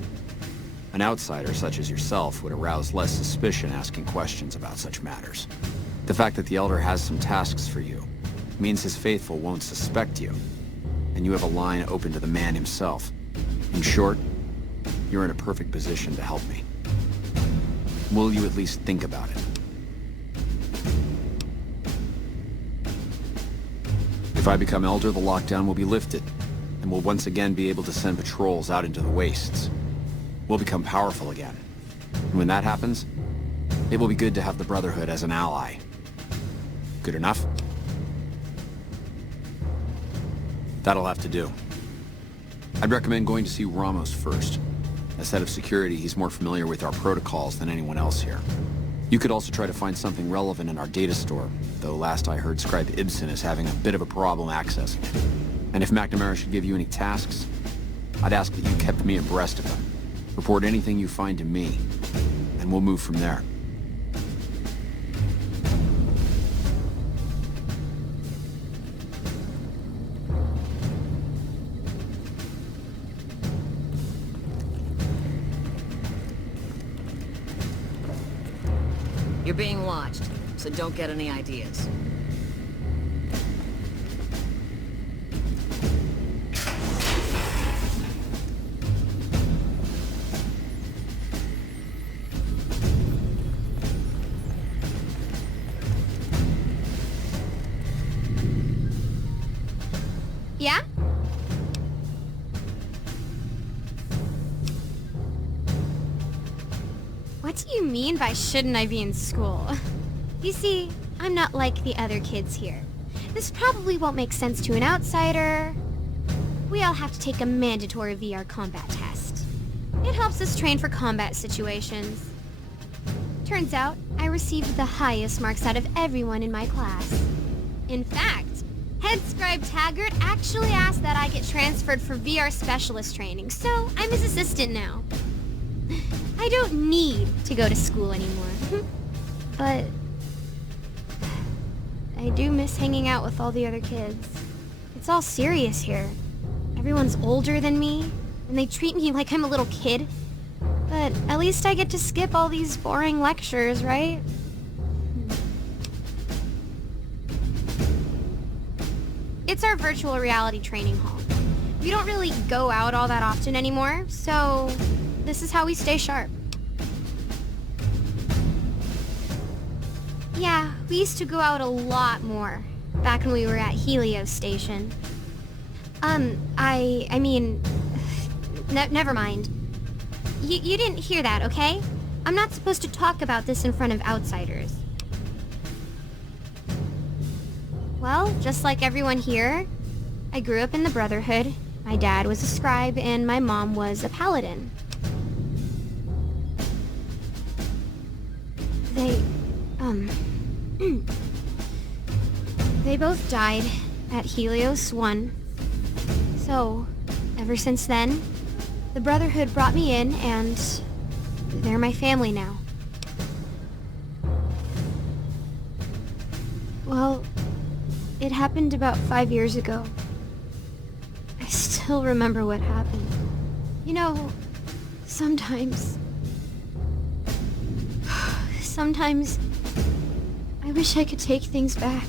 An outsider such as yourself would arouse less suspicion asking questions about such matters. The fact that the Elder has some tasks for you means his faithful won't suspect you, and you have a line open to the man himself. In short, you're in a perfect position to help me. Will you at least think about it? If I become Elder, the lockdown will be lifted, and we'll once again be able to send patrols out into the wastes. We'll become powerful again. And when that happens, it will be good to have the Brotherhood as an ally. Good enough? That'll have to do. I'd recommend going to see Ramos first. As head of security, he's more familiar with our protocols than anyone else here. You could also try to find something relevant in our data store, though last I heard Scribe Ibsen is having a bit of a problem accessing it. And if McNamara should give you any tasks, I'd ask that you kept me abreast of them. Report anything you find to me, and we'll move from there. You're being watched, so don't get any ideas. Yeah? What do you mean by shouldn't I be in school? You see, I'm not like the other kids here. This probably won't make sense to an outsider. We all have to take a mandatory VR combat test. It helps us train for combat situations. Turns out, I received the highest marks out of everyone in my class. In fact, Head Scribe Taggart actually asked that I get transferred for VR specialist training, so I'm his assistant now. I don't need to go to school anymore. But I do miss hanging out with all the other kids. It's all serious here. Everyone's older than me, and they treat me like I'm a little kid. But at least I get to skip all these boring lectures, right? It's our virtual reality training hall. We don't really go out all that often anymore, so this is how we stay sharp. Yeah, we used to go out a lot more, back when we were at Helios Station. I mean... never mind. You didn't hear that, okay? I'm not supposed to talk about this in front of outsiders. Well, just like everyone here, I grew up in the Brotherhood. My dad was a scribe and my mom was a paladin. They both died at Helios 1. So, ever since then, the Brotherhood brought me in and they're my family now. Well, it happened about 5 years ago. I still remember what happened. You know, sometimes I wish I could take things back.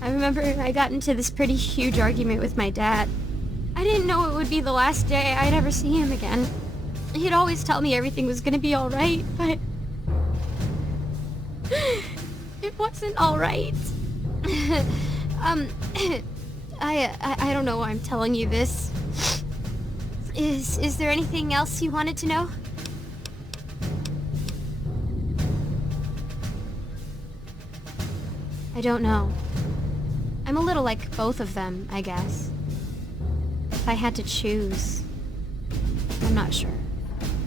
I remember I got into this pretty huge argument with my dad. I didn't know it would be the last day I'd ever see him again. He'd always tell me everything was gonna be alright, but... it wasn't alright. I don't know why I'm telling you this. Is there anything else you wanted to know? I don't know. I'm a little like both of them, I guess. If I had to choose, I'm not sure.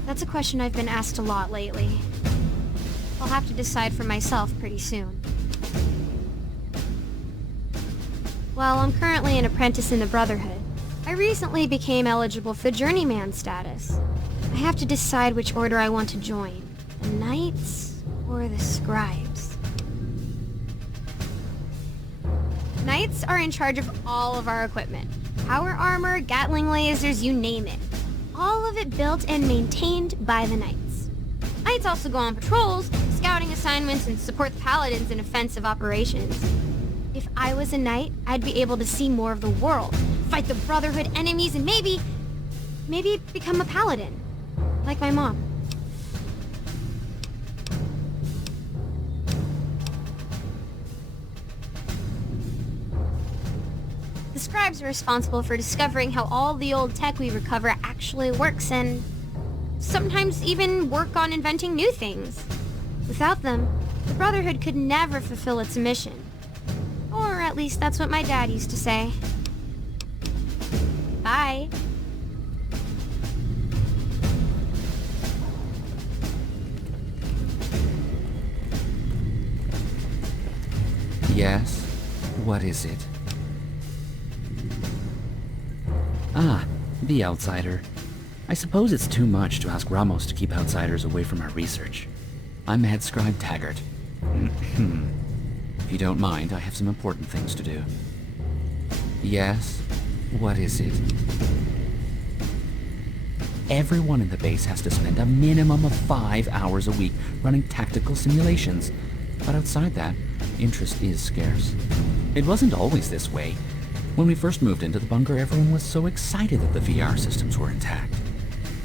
That's a question I've been asked a lot lately. I'll have to decide for myself pretty soon. Well, I'm currently an apprentice in the Brotherhood. I recently became eligible for journeyman status. I have to decide which order I want to join. The Knights or the Scribes? Knights are in charge of all of our equipment. Power armor, Gatling lasers, you name it. All of it built and maintained by the Knights. Knights also go on patrols, scouting assignments, and support the Paladins in offensive operations. If I was a Knight, I'd be able to see more of the world, fight the Brotherhood enemies, and maybe become a Paladin. Like my mom. The Scribes are responsible for discovering how all the old tech we recover actually works, and sometimes even work on inventing new things. Without them, the Brotherhood could never fulfill its mission. Or at least that's what my dad used to say. Bye. Yes? What is it? Ah, the outsider. I suppose it's too much to ask Ramos to keep outsiders away from our research. I'm Head Scribe Taggart. If you don't mind, I have some important things to do. Yes? What is it? Everyone in the base has to spend a minimum of 5 hours a week running tactical simulations. But outside that, interest is scarce. It wasn't always this way. When we first moved into the bunker, everyone was so excited that the VR systems were intact.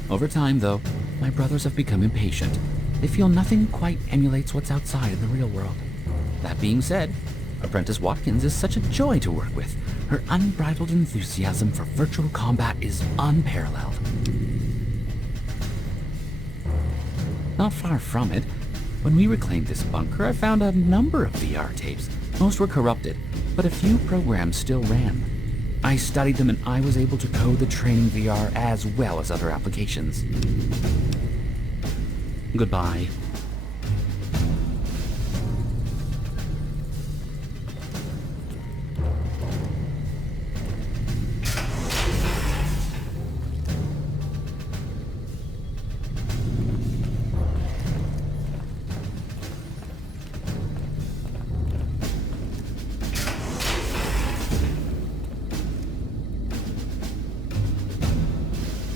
Over time, though, my brothers have become impatient. They feel nothing quite emulates what's outside in the real world. That being said, Apprentice Watkins is such a joy to work with. Her unbridled enthusiasm for virtual combat is unparalleled. Not far from it, when we reclaimed this bunker, I found a number of VR tapes. Most were corrupted, but a few programs still ran. I studied them and I was able to code the training VR as well as other applications. Goodbye.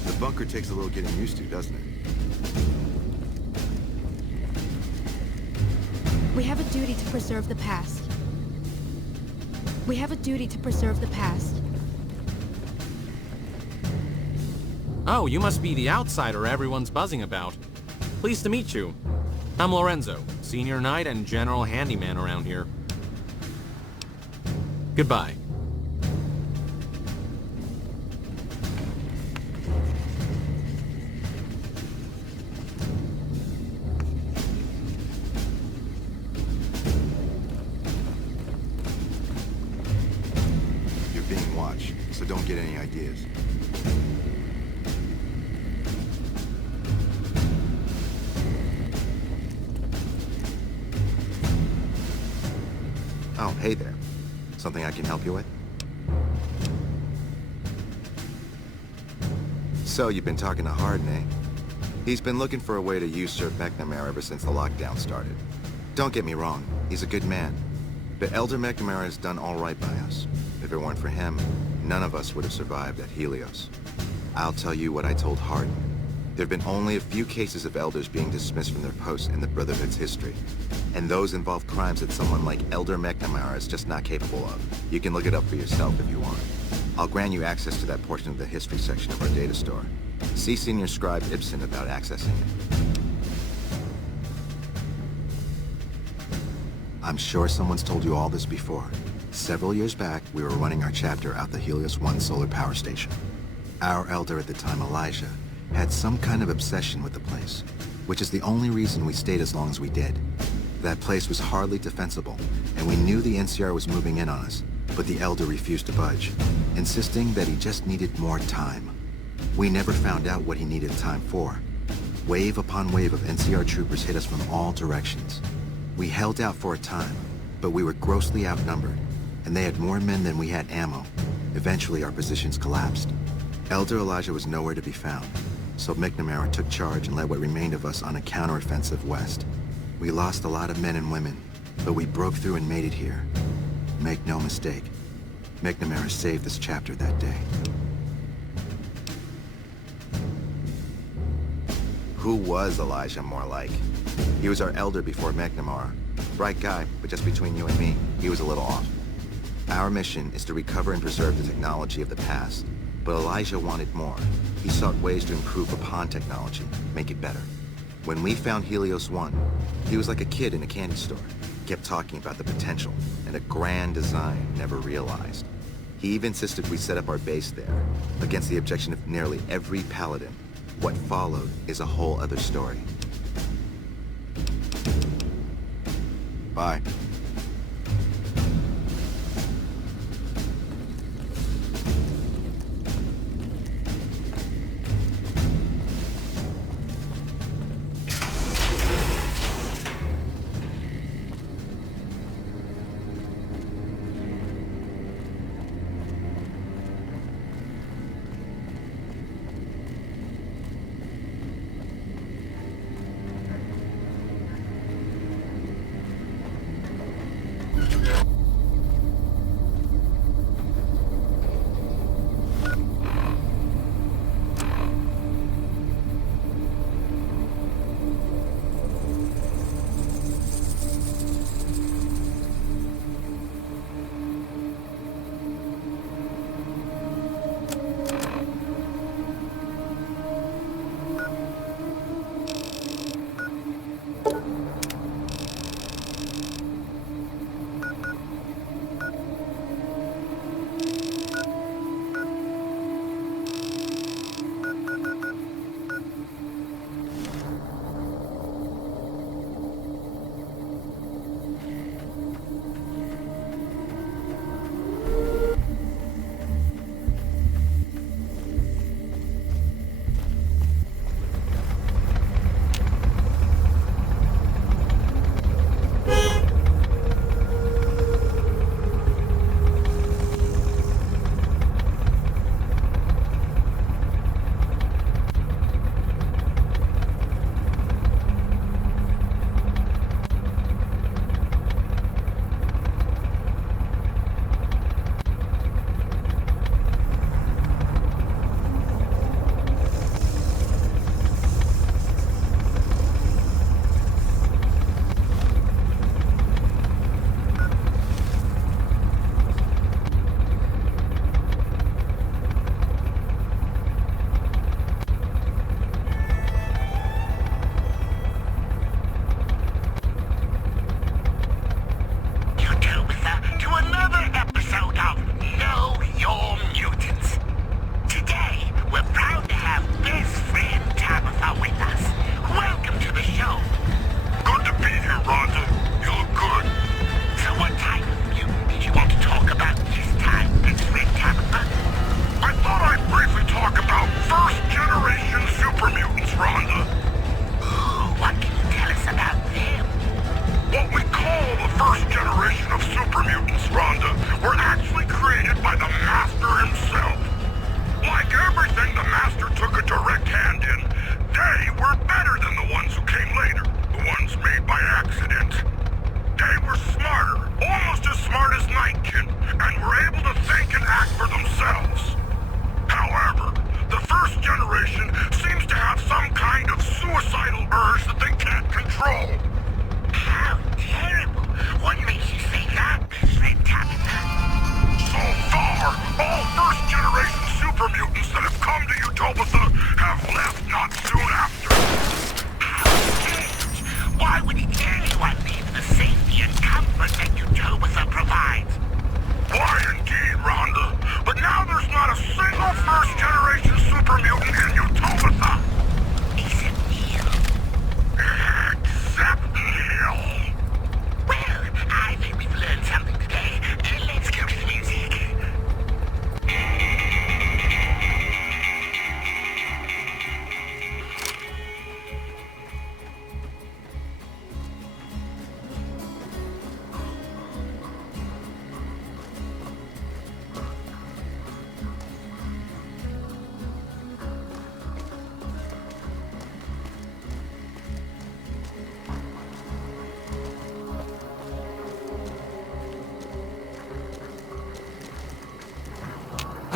The bunker takes a little getting used to, doesn't it? We have a duty to preserve the past. We have a duty to preserve the past. Oh, you must be the outsider everyone's buzzing about. Pleased to meet you. I'm Lorenzo, senior knight and general handyman around here. Goodbye. You're being watched, so don't get any ideas. Oh, hey there. Something I can help you with? So, you've been talking to Hardin, eh? He's been looking for a way to usurp McNamara ever since the lockdown started. Don't get me wrong, he's a good man. But Elder McNamara has done all right by us. If it weren't for him, none of us would have survived at Helios. I'll tell you what I told Hardin. There have been only a few cases of elders being dismissed from their posts in the Brotherhood's history. And those involve crimes that someone like Elder McNamara is just not capable of. You can look it up for yourself if you want. I'll grant you access to that portion of the history section of our data store. See Senior Scribe Ibsen about accessing it. I'm sure someone's told you all this before. Several years back, we were running our chapter out the Helios 1 solar power station. Our elder at the time, Elijah, had some kind of obsession with the place, which is the only reason we stayed as long as we did. That place was hardly defensible, and we knew the NCR was moving in on us, but the elder refused to budge, insisting that he just needed more time. We never found out what he needed time for. Wave upon wave of NCR troopers hit us from all directions. We held out for a time, but we were grossly outnumbered, and they had more men than we had ammo. Eventually, our positions collapsed. Elder Elijah was nowhere to be found, so McNamara took charge and led what remained of us on a counteroffensive west. We lost a lot of men and women, but we broke through and made it here. Make no mistake, McNamara saved this chapter that day. Who was Elijah more like? He was our elder before McNamara. Bright guy, but just between you and me, he was a little off. Our mission is to recover and preserve the technology of the past, but Elijah wanted more. He sought ways to improve upon technology, make it better. When we found Helios 1, he was like a kid in a candy store. Kept talking about the potential and a grand design never realized. He even insisted we set up our base there, against the objection of nearly every Paladin. What followed is a whole other story. Bye.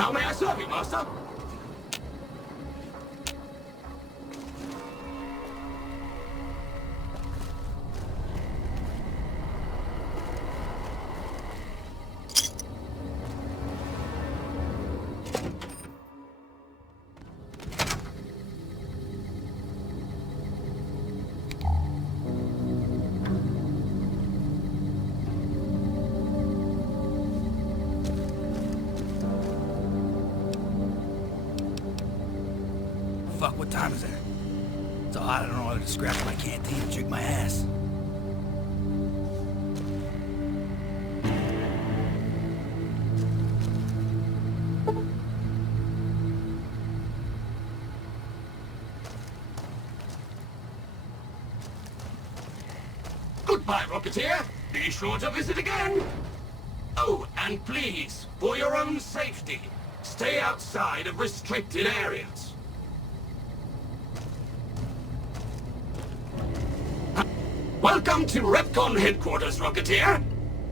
How may I serve you, Master? Fuck, what time is it? So hot I don't know whether to scrap my canteen or drink my ass. Goodbye, Rocketeer. Be sure to visit again. Oh, and please, for your own safety, stay outside of restricted areas. Welcome to REPCONN headquarters, Rocketeer.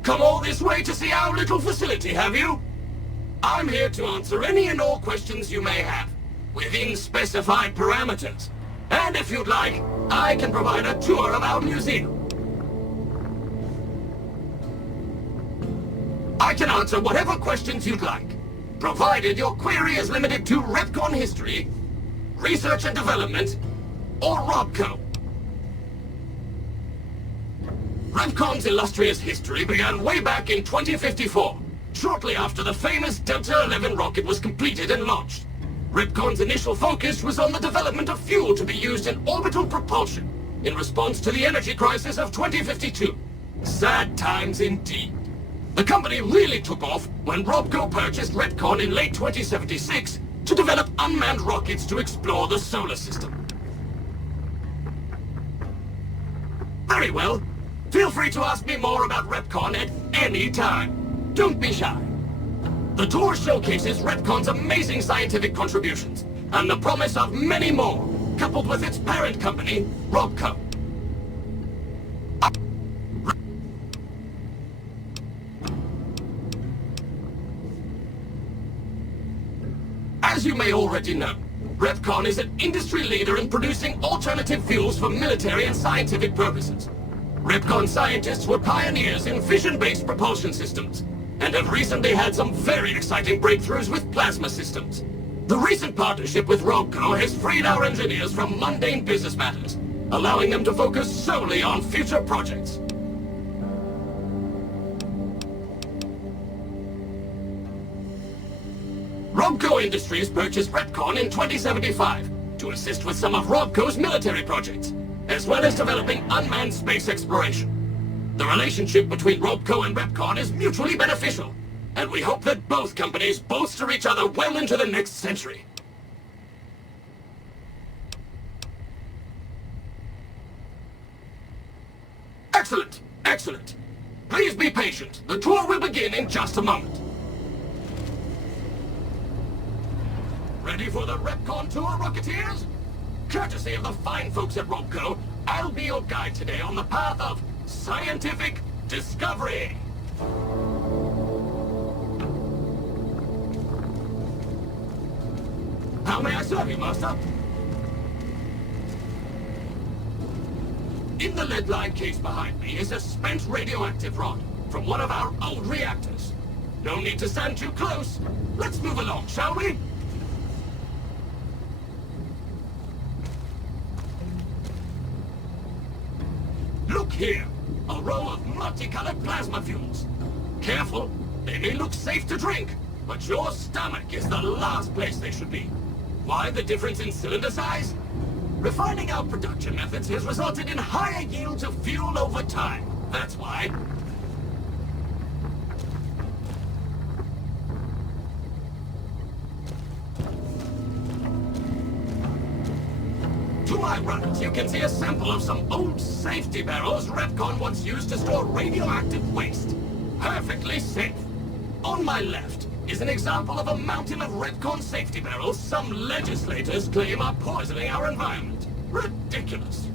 Come all this way to see our little facility, have you? I'm here to answer any and all questions you may have, within specified parameters. And if you'd like, I can provide a tour of our museum. I can answer whatever questions you'd like, provided your query is limited to REPCONN history, research and development, or ROBCO. REPCONN's illustrious history began way back in 2054, shortly after the famous Delta 11 rocket was completed and launched. REPCONN's initial focus was on the development of fuel to be used in orbital propulsion, in response to the energy crisis of 2052. Sad times indeed. The company really took off when ROBCO purchased REPCONN in late 2076 to develop unmanned rockets to explore the solar system. Very well. Feel free to ask me more about REPCONN at any time. Don't be shy. The tour showcases REPCONN's amazing scientific contributions and the promise of many more, coupled with its parent company, ROBCO. As you may already know, REPCONN is an industry leader in producing alternative fuels for military and scientific purposes. REPCONN scientists were pioneers in fission-based propulsion systems, and have recently had some very exciting breakthroughs with plasma systems. The recent partnership with ROBCO has freed our engineers from mundane business matters, allowing them to focus solely on future projects. ROBCO Industries purchased REPCONN in 2075 to assist with some of ROBCO's military projects, as well as developing unmanned space exploration. The relationship between ROBCO and REPCONN is mutually beneficial, and we hope that both companies bolster each other well into the next century. Excellent, excellent. Please be patient. The tour will begin in just a moment. Ready for the REPCONN tour, Rocketeers? Courtesy of the fine folks at ROBCO, I'll be your guide today on the path of scientific discovery. How may I serve you, Master? In the lead-lined case behind me is a spent radioactive rod from one of our old reactors. No need to stand too close. Let's move along, shall we? Look here, a row of multicolored plasma fuels. Careful, they may look safe to drink, but your stomach is the last place they should be. Why the difference in cylinder size? Refining our production methods has resulted in higher yields of fuel over time. That's why. To my right, you can see a sample of some old safety barrels REPCONN once used to store radioactive waste. Perfectly safe. On my left is an example of a mountain of REPCONN safety barrels some legislators claim are poisoning our environment. Ridiculous.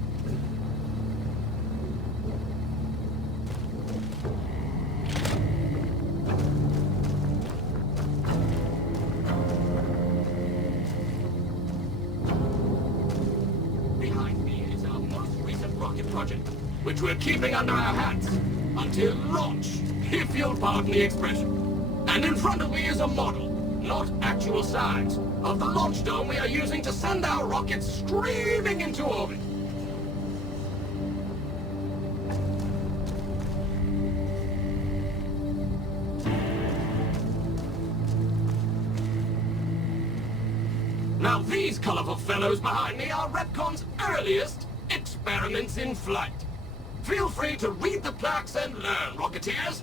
rocket project, which we're keeping under our hats until launch, if you'll pardon the expression. And in front of me is a model, not actual size, of the launch dome we are using to send our rockets screaming into orbit. Now these colorful fellows behind me are REPCONN's earliest experiments in flight. Feel free to read the plaques and learn, Rocketeers.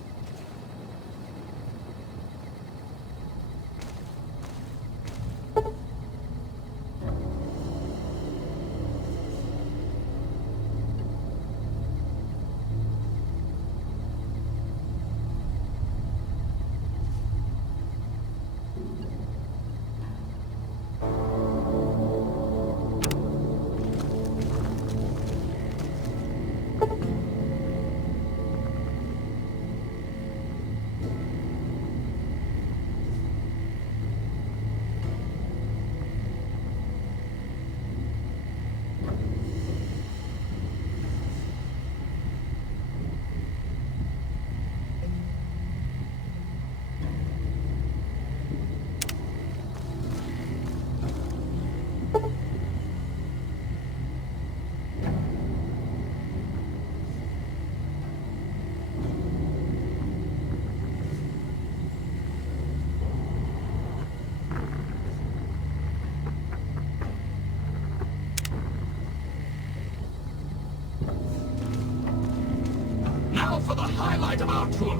Now for the highlight of our tour.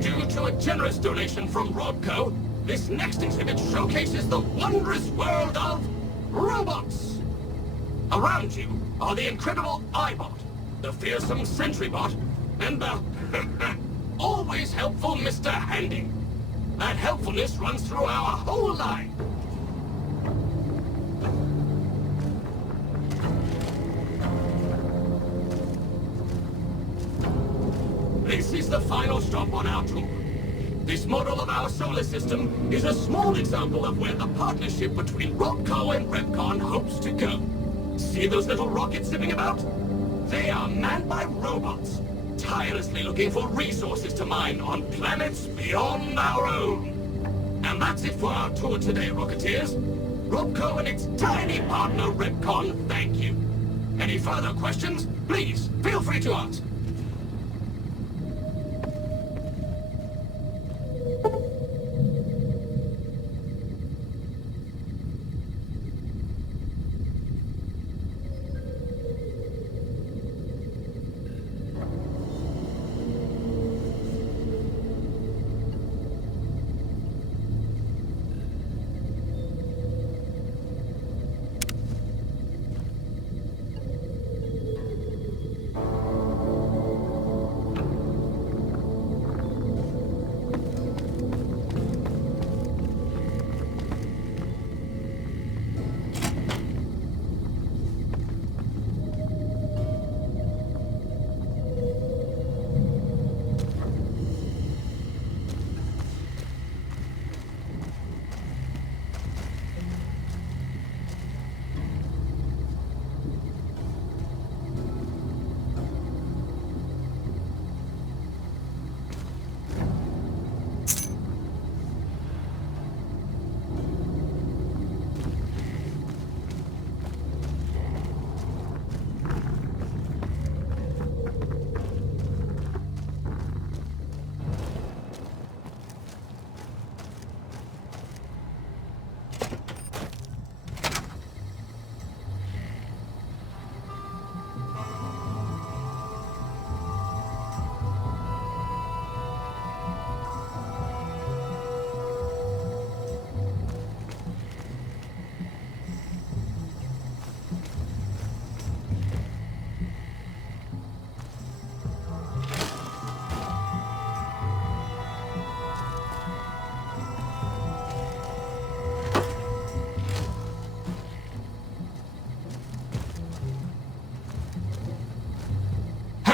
Due to a generous donation from Rodco, this next exhibit showcases the wondrous world of robots. Around you are the incredible iBot, the fearsome SentryBot, and the always helpful Mr. Handy. That helpfulness runs through our whole line. This is the final stop on our tour. This model of our solar system is a small example of where the partnership between Rodco and REPCONN hopes to go. See those little rockets zipping about? They are manned by robots, tirelessly looking for resources to mine on planets beyond our own. And that's it for our tour today, Rocketeers. Rodco and its tiny partner, REPCONN, thank you. Any further questions? Please, feel free to ask.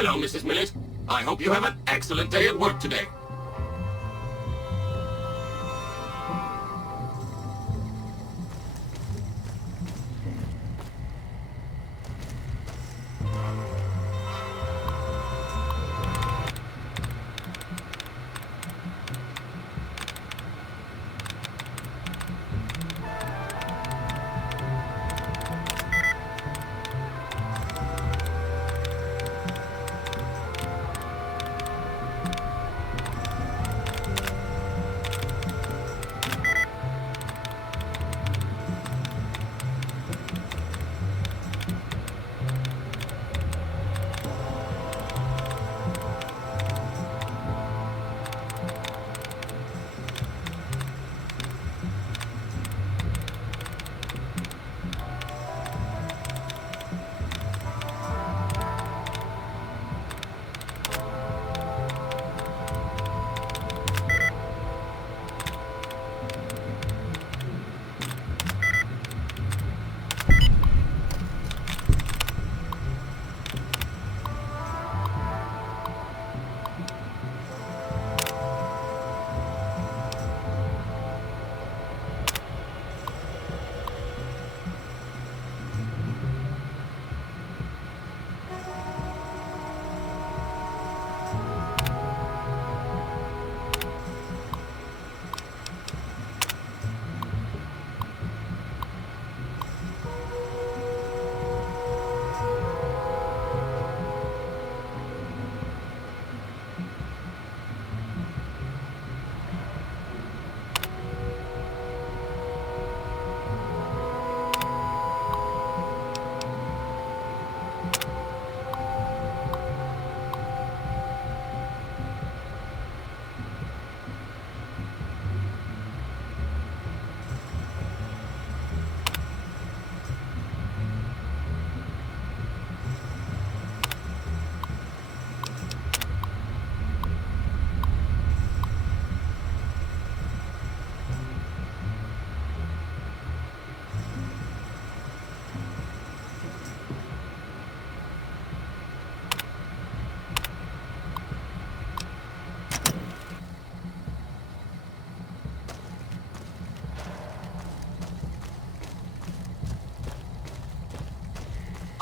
Hello, Mrs. Millet. I hope you have an excellent day at work today.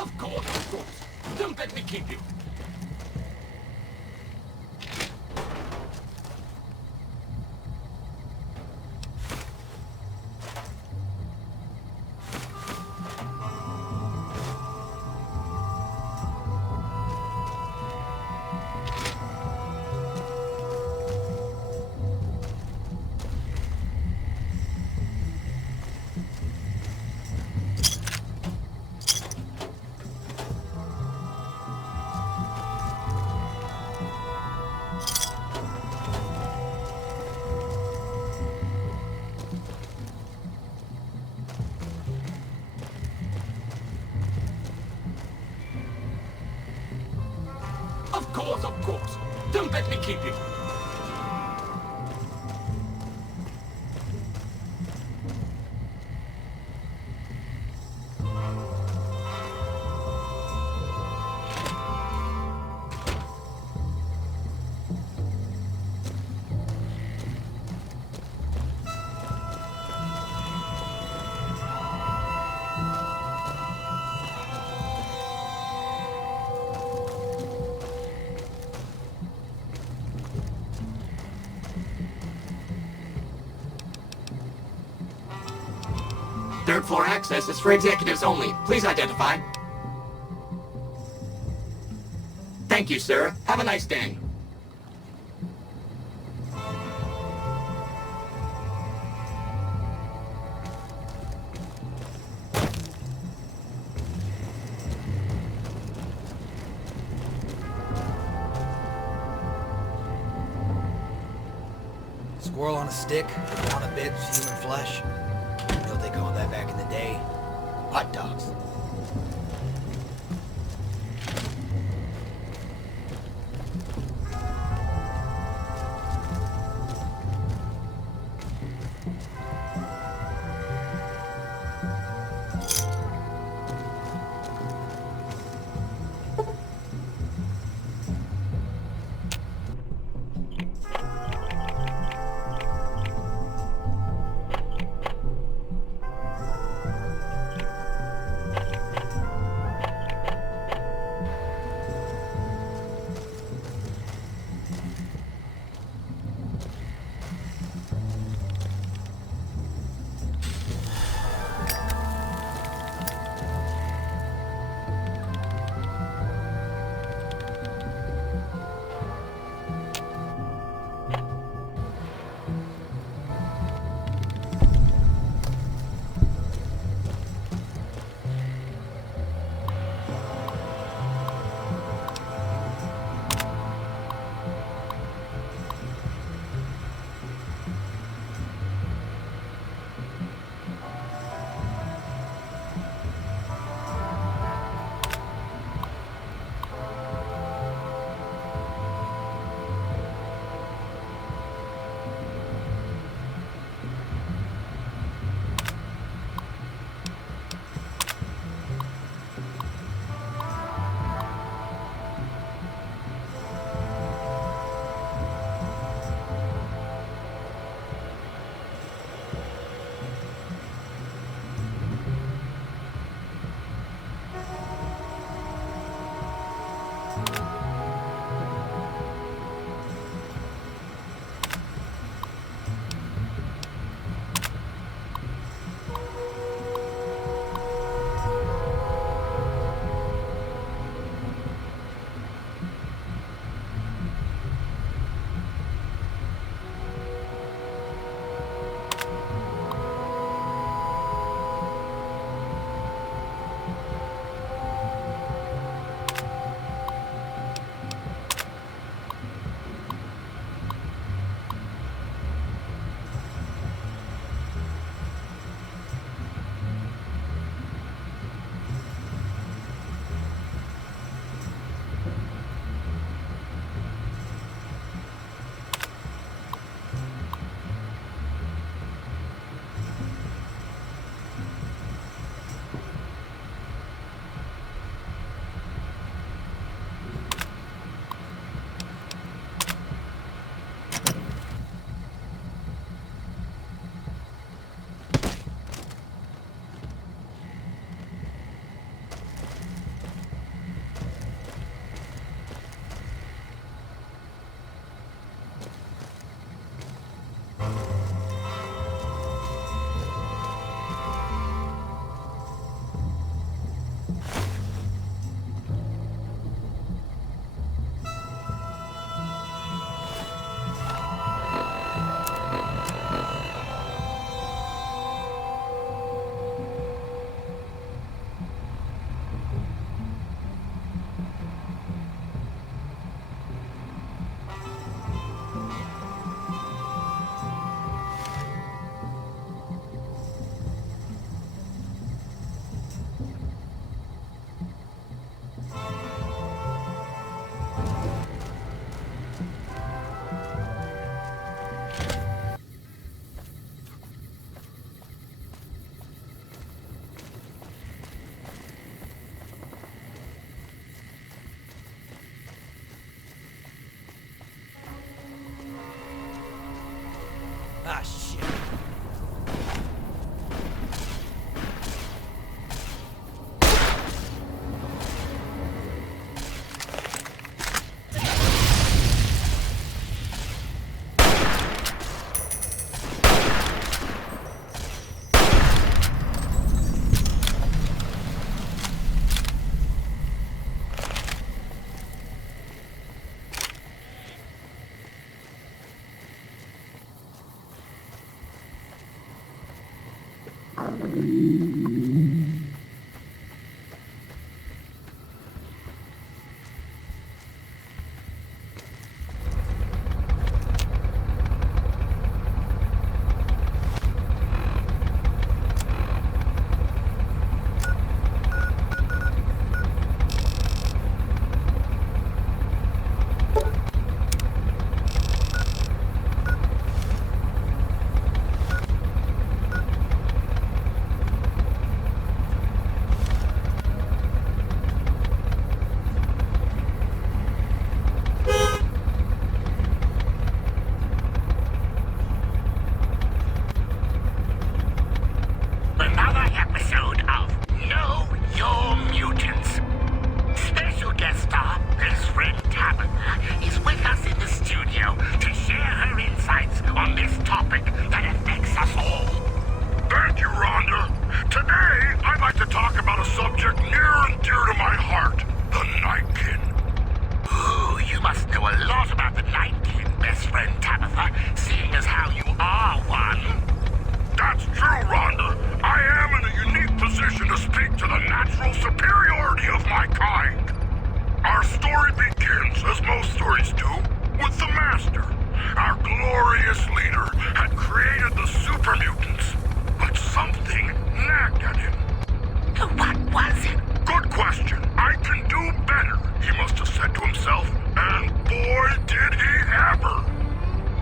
Of course. Don't let me keep you. Of course. Don't let me keep you. Third floor access is for executives only. Please identify. Thank you, sir. Have a nice day. Squirrel on a stick, on a bit, human flesh. You know what they called that back in the day? Hot dogs. topic that affects us all. Thank you, Rhonda. Today, I'd like to talk about a subject near and dear to my heart, the Nightkin. Ooh, you must know a lot about the Nightkin, best friend Tabitha, seeing as how you are one. That's true, Rhonda. I am in a unique position to speak to the natural superiority of my kind. Our story begins, as most stories do, with the Master. Our glorious leader had created the super mutants, but something nagged at him. What was it? Good question. I can do better, he must have said to himself, and boy did he ever.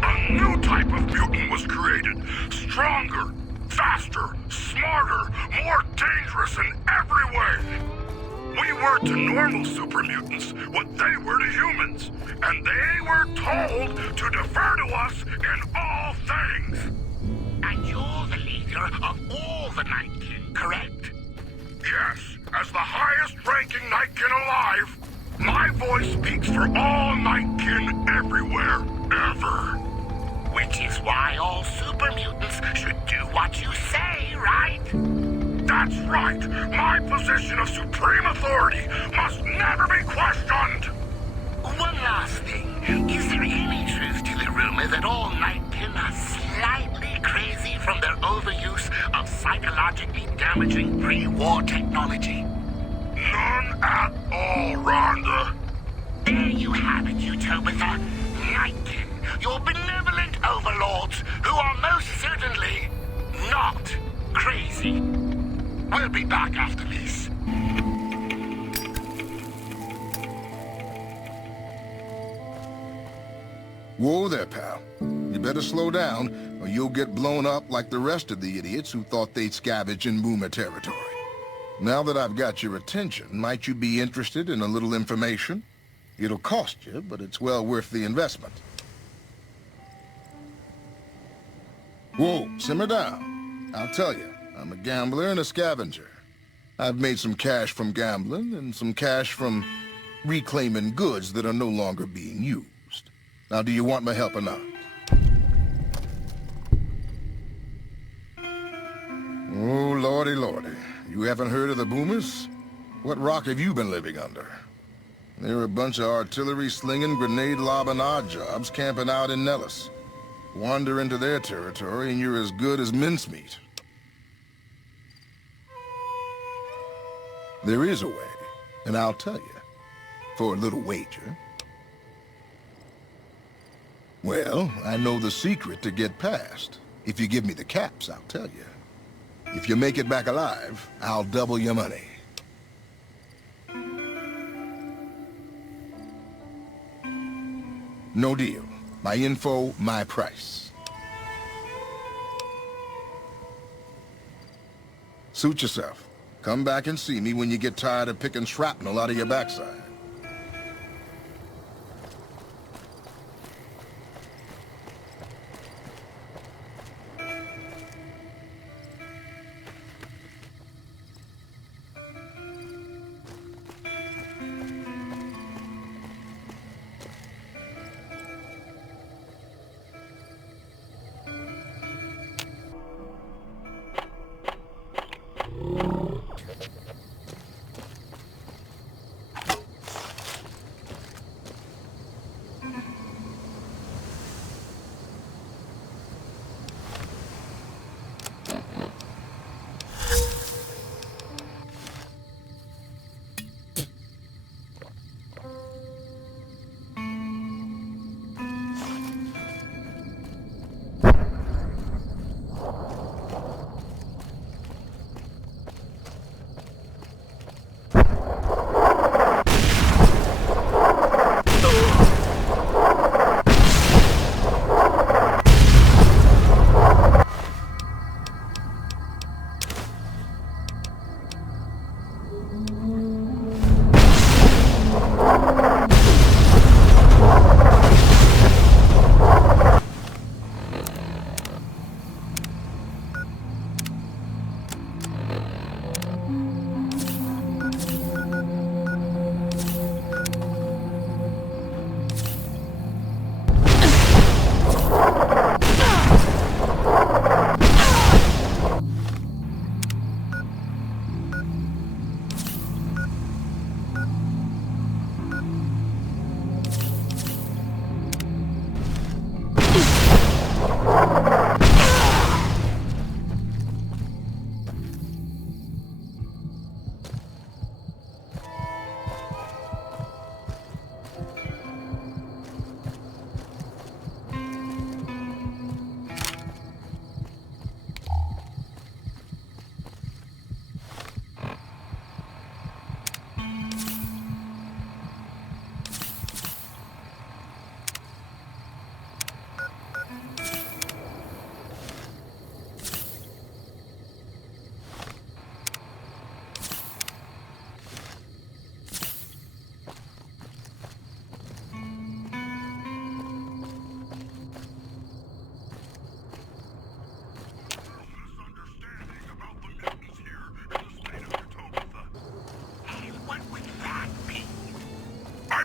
A new type of mutant was created, stronger, faster, smarter, more dangerous in every way. We were to normal super mutants what they were to humans, and they were told to defer to us in all things. And you're the leader of all the Nightkin, correct? Yes, as the highest-ranking Nightkin alive, my voice speaks for all Nightkin everywhere, ever. Which is why all super mutants should do what you say, right? That's right! My position of supreme authority must never be questioned! One last thing. Is there any truth to the rumor that all Nightkin are slightly crazy from their overuse of psychologically damaging pre-war technology? None at all, Rhonda. There you have it, you Tabitha. Nightkin, your benevolent overlords, who are most certainly not crazy. We'll be back after this. Whoa there, pal. You better slow down, or you'll get blown up like the rest of the idiots who thought they'd scavenge in Boomer territory. Now that I've got your attention, might you be interested in a little information? It'll cost you, but it's well worth the investment. Whoa, simmer down. I'll tell you, I'm a gambler and a scavenger. I've made some cash from gambling and some cash from reclaiming goods that are no longer being used. Now, do you want my help or not? Oh, lordy, lordy. You haven't heard of the Boomers? What rock have you been living under? They're a bunch of artillery-slinging, grenade-lobbing odd jobs camping out in Nellis. Wander into their territory and you're as good as mincemeat. There is a way, and I'll tell you, for a little wager. Well, I know the secret to get past. If you give me the caps, I'll tell you. If you make it back alive, I'll double your money. No deal. My info, my price. Suit yourself. Come back and see me when you get tired of picking shrapnel out of your backside.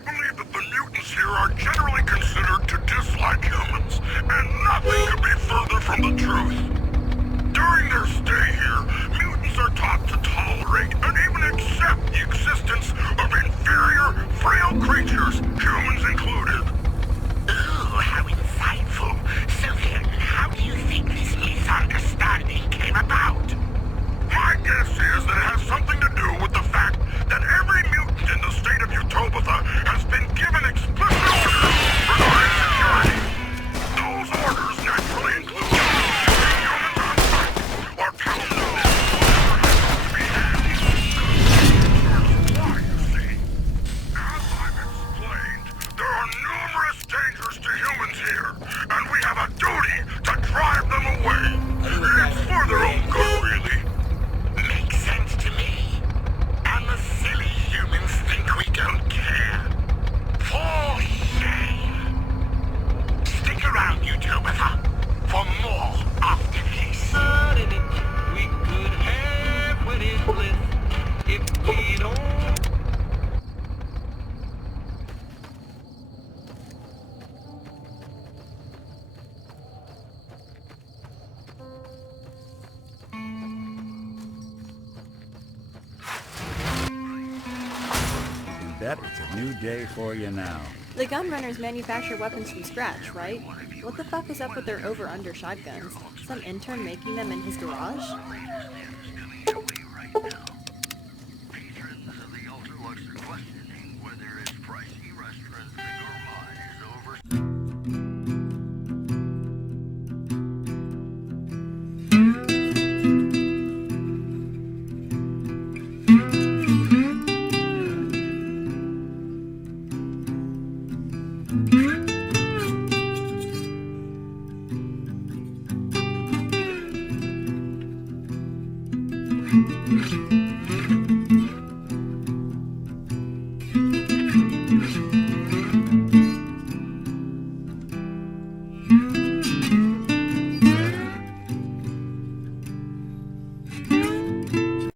believe that the mutants here are generally considered to dislike humans, and nothing could be further from the truth. During their stay here, mutants are taught to tolerate and even accept the existence of inferior, frail creatures, humans included. Ooh, how insightful. So then, how do you think this misunderstanding came about? My guess is that it has something to do with the fact that every mutant in the state of Tabitha has been given explicit orders regarding security. Those orders naturally include keeping humans on sight or telling them this to be handy. Why, you see? As I've explained, there are numerous dangers to humans here, and we have a duty to drive them away. It's for their own good, really. Makes sense to me. And the silly humans think we don't care. For shame. Stick around, you Tabitha, for more after this. We could have what is bliss if we don't. Bet it's a new day for you now. The gun runners manufacture weapons from scratch, right? What the fuck is up with their over-under shotguns? Some intern making them in his garage?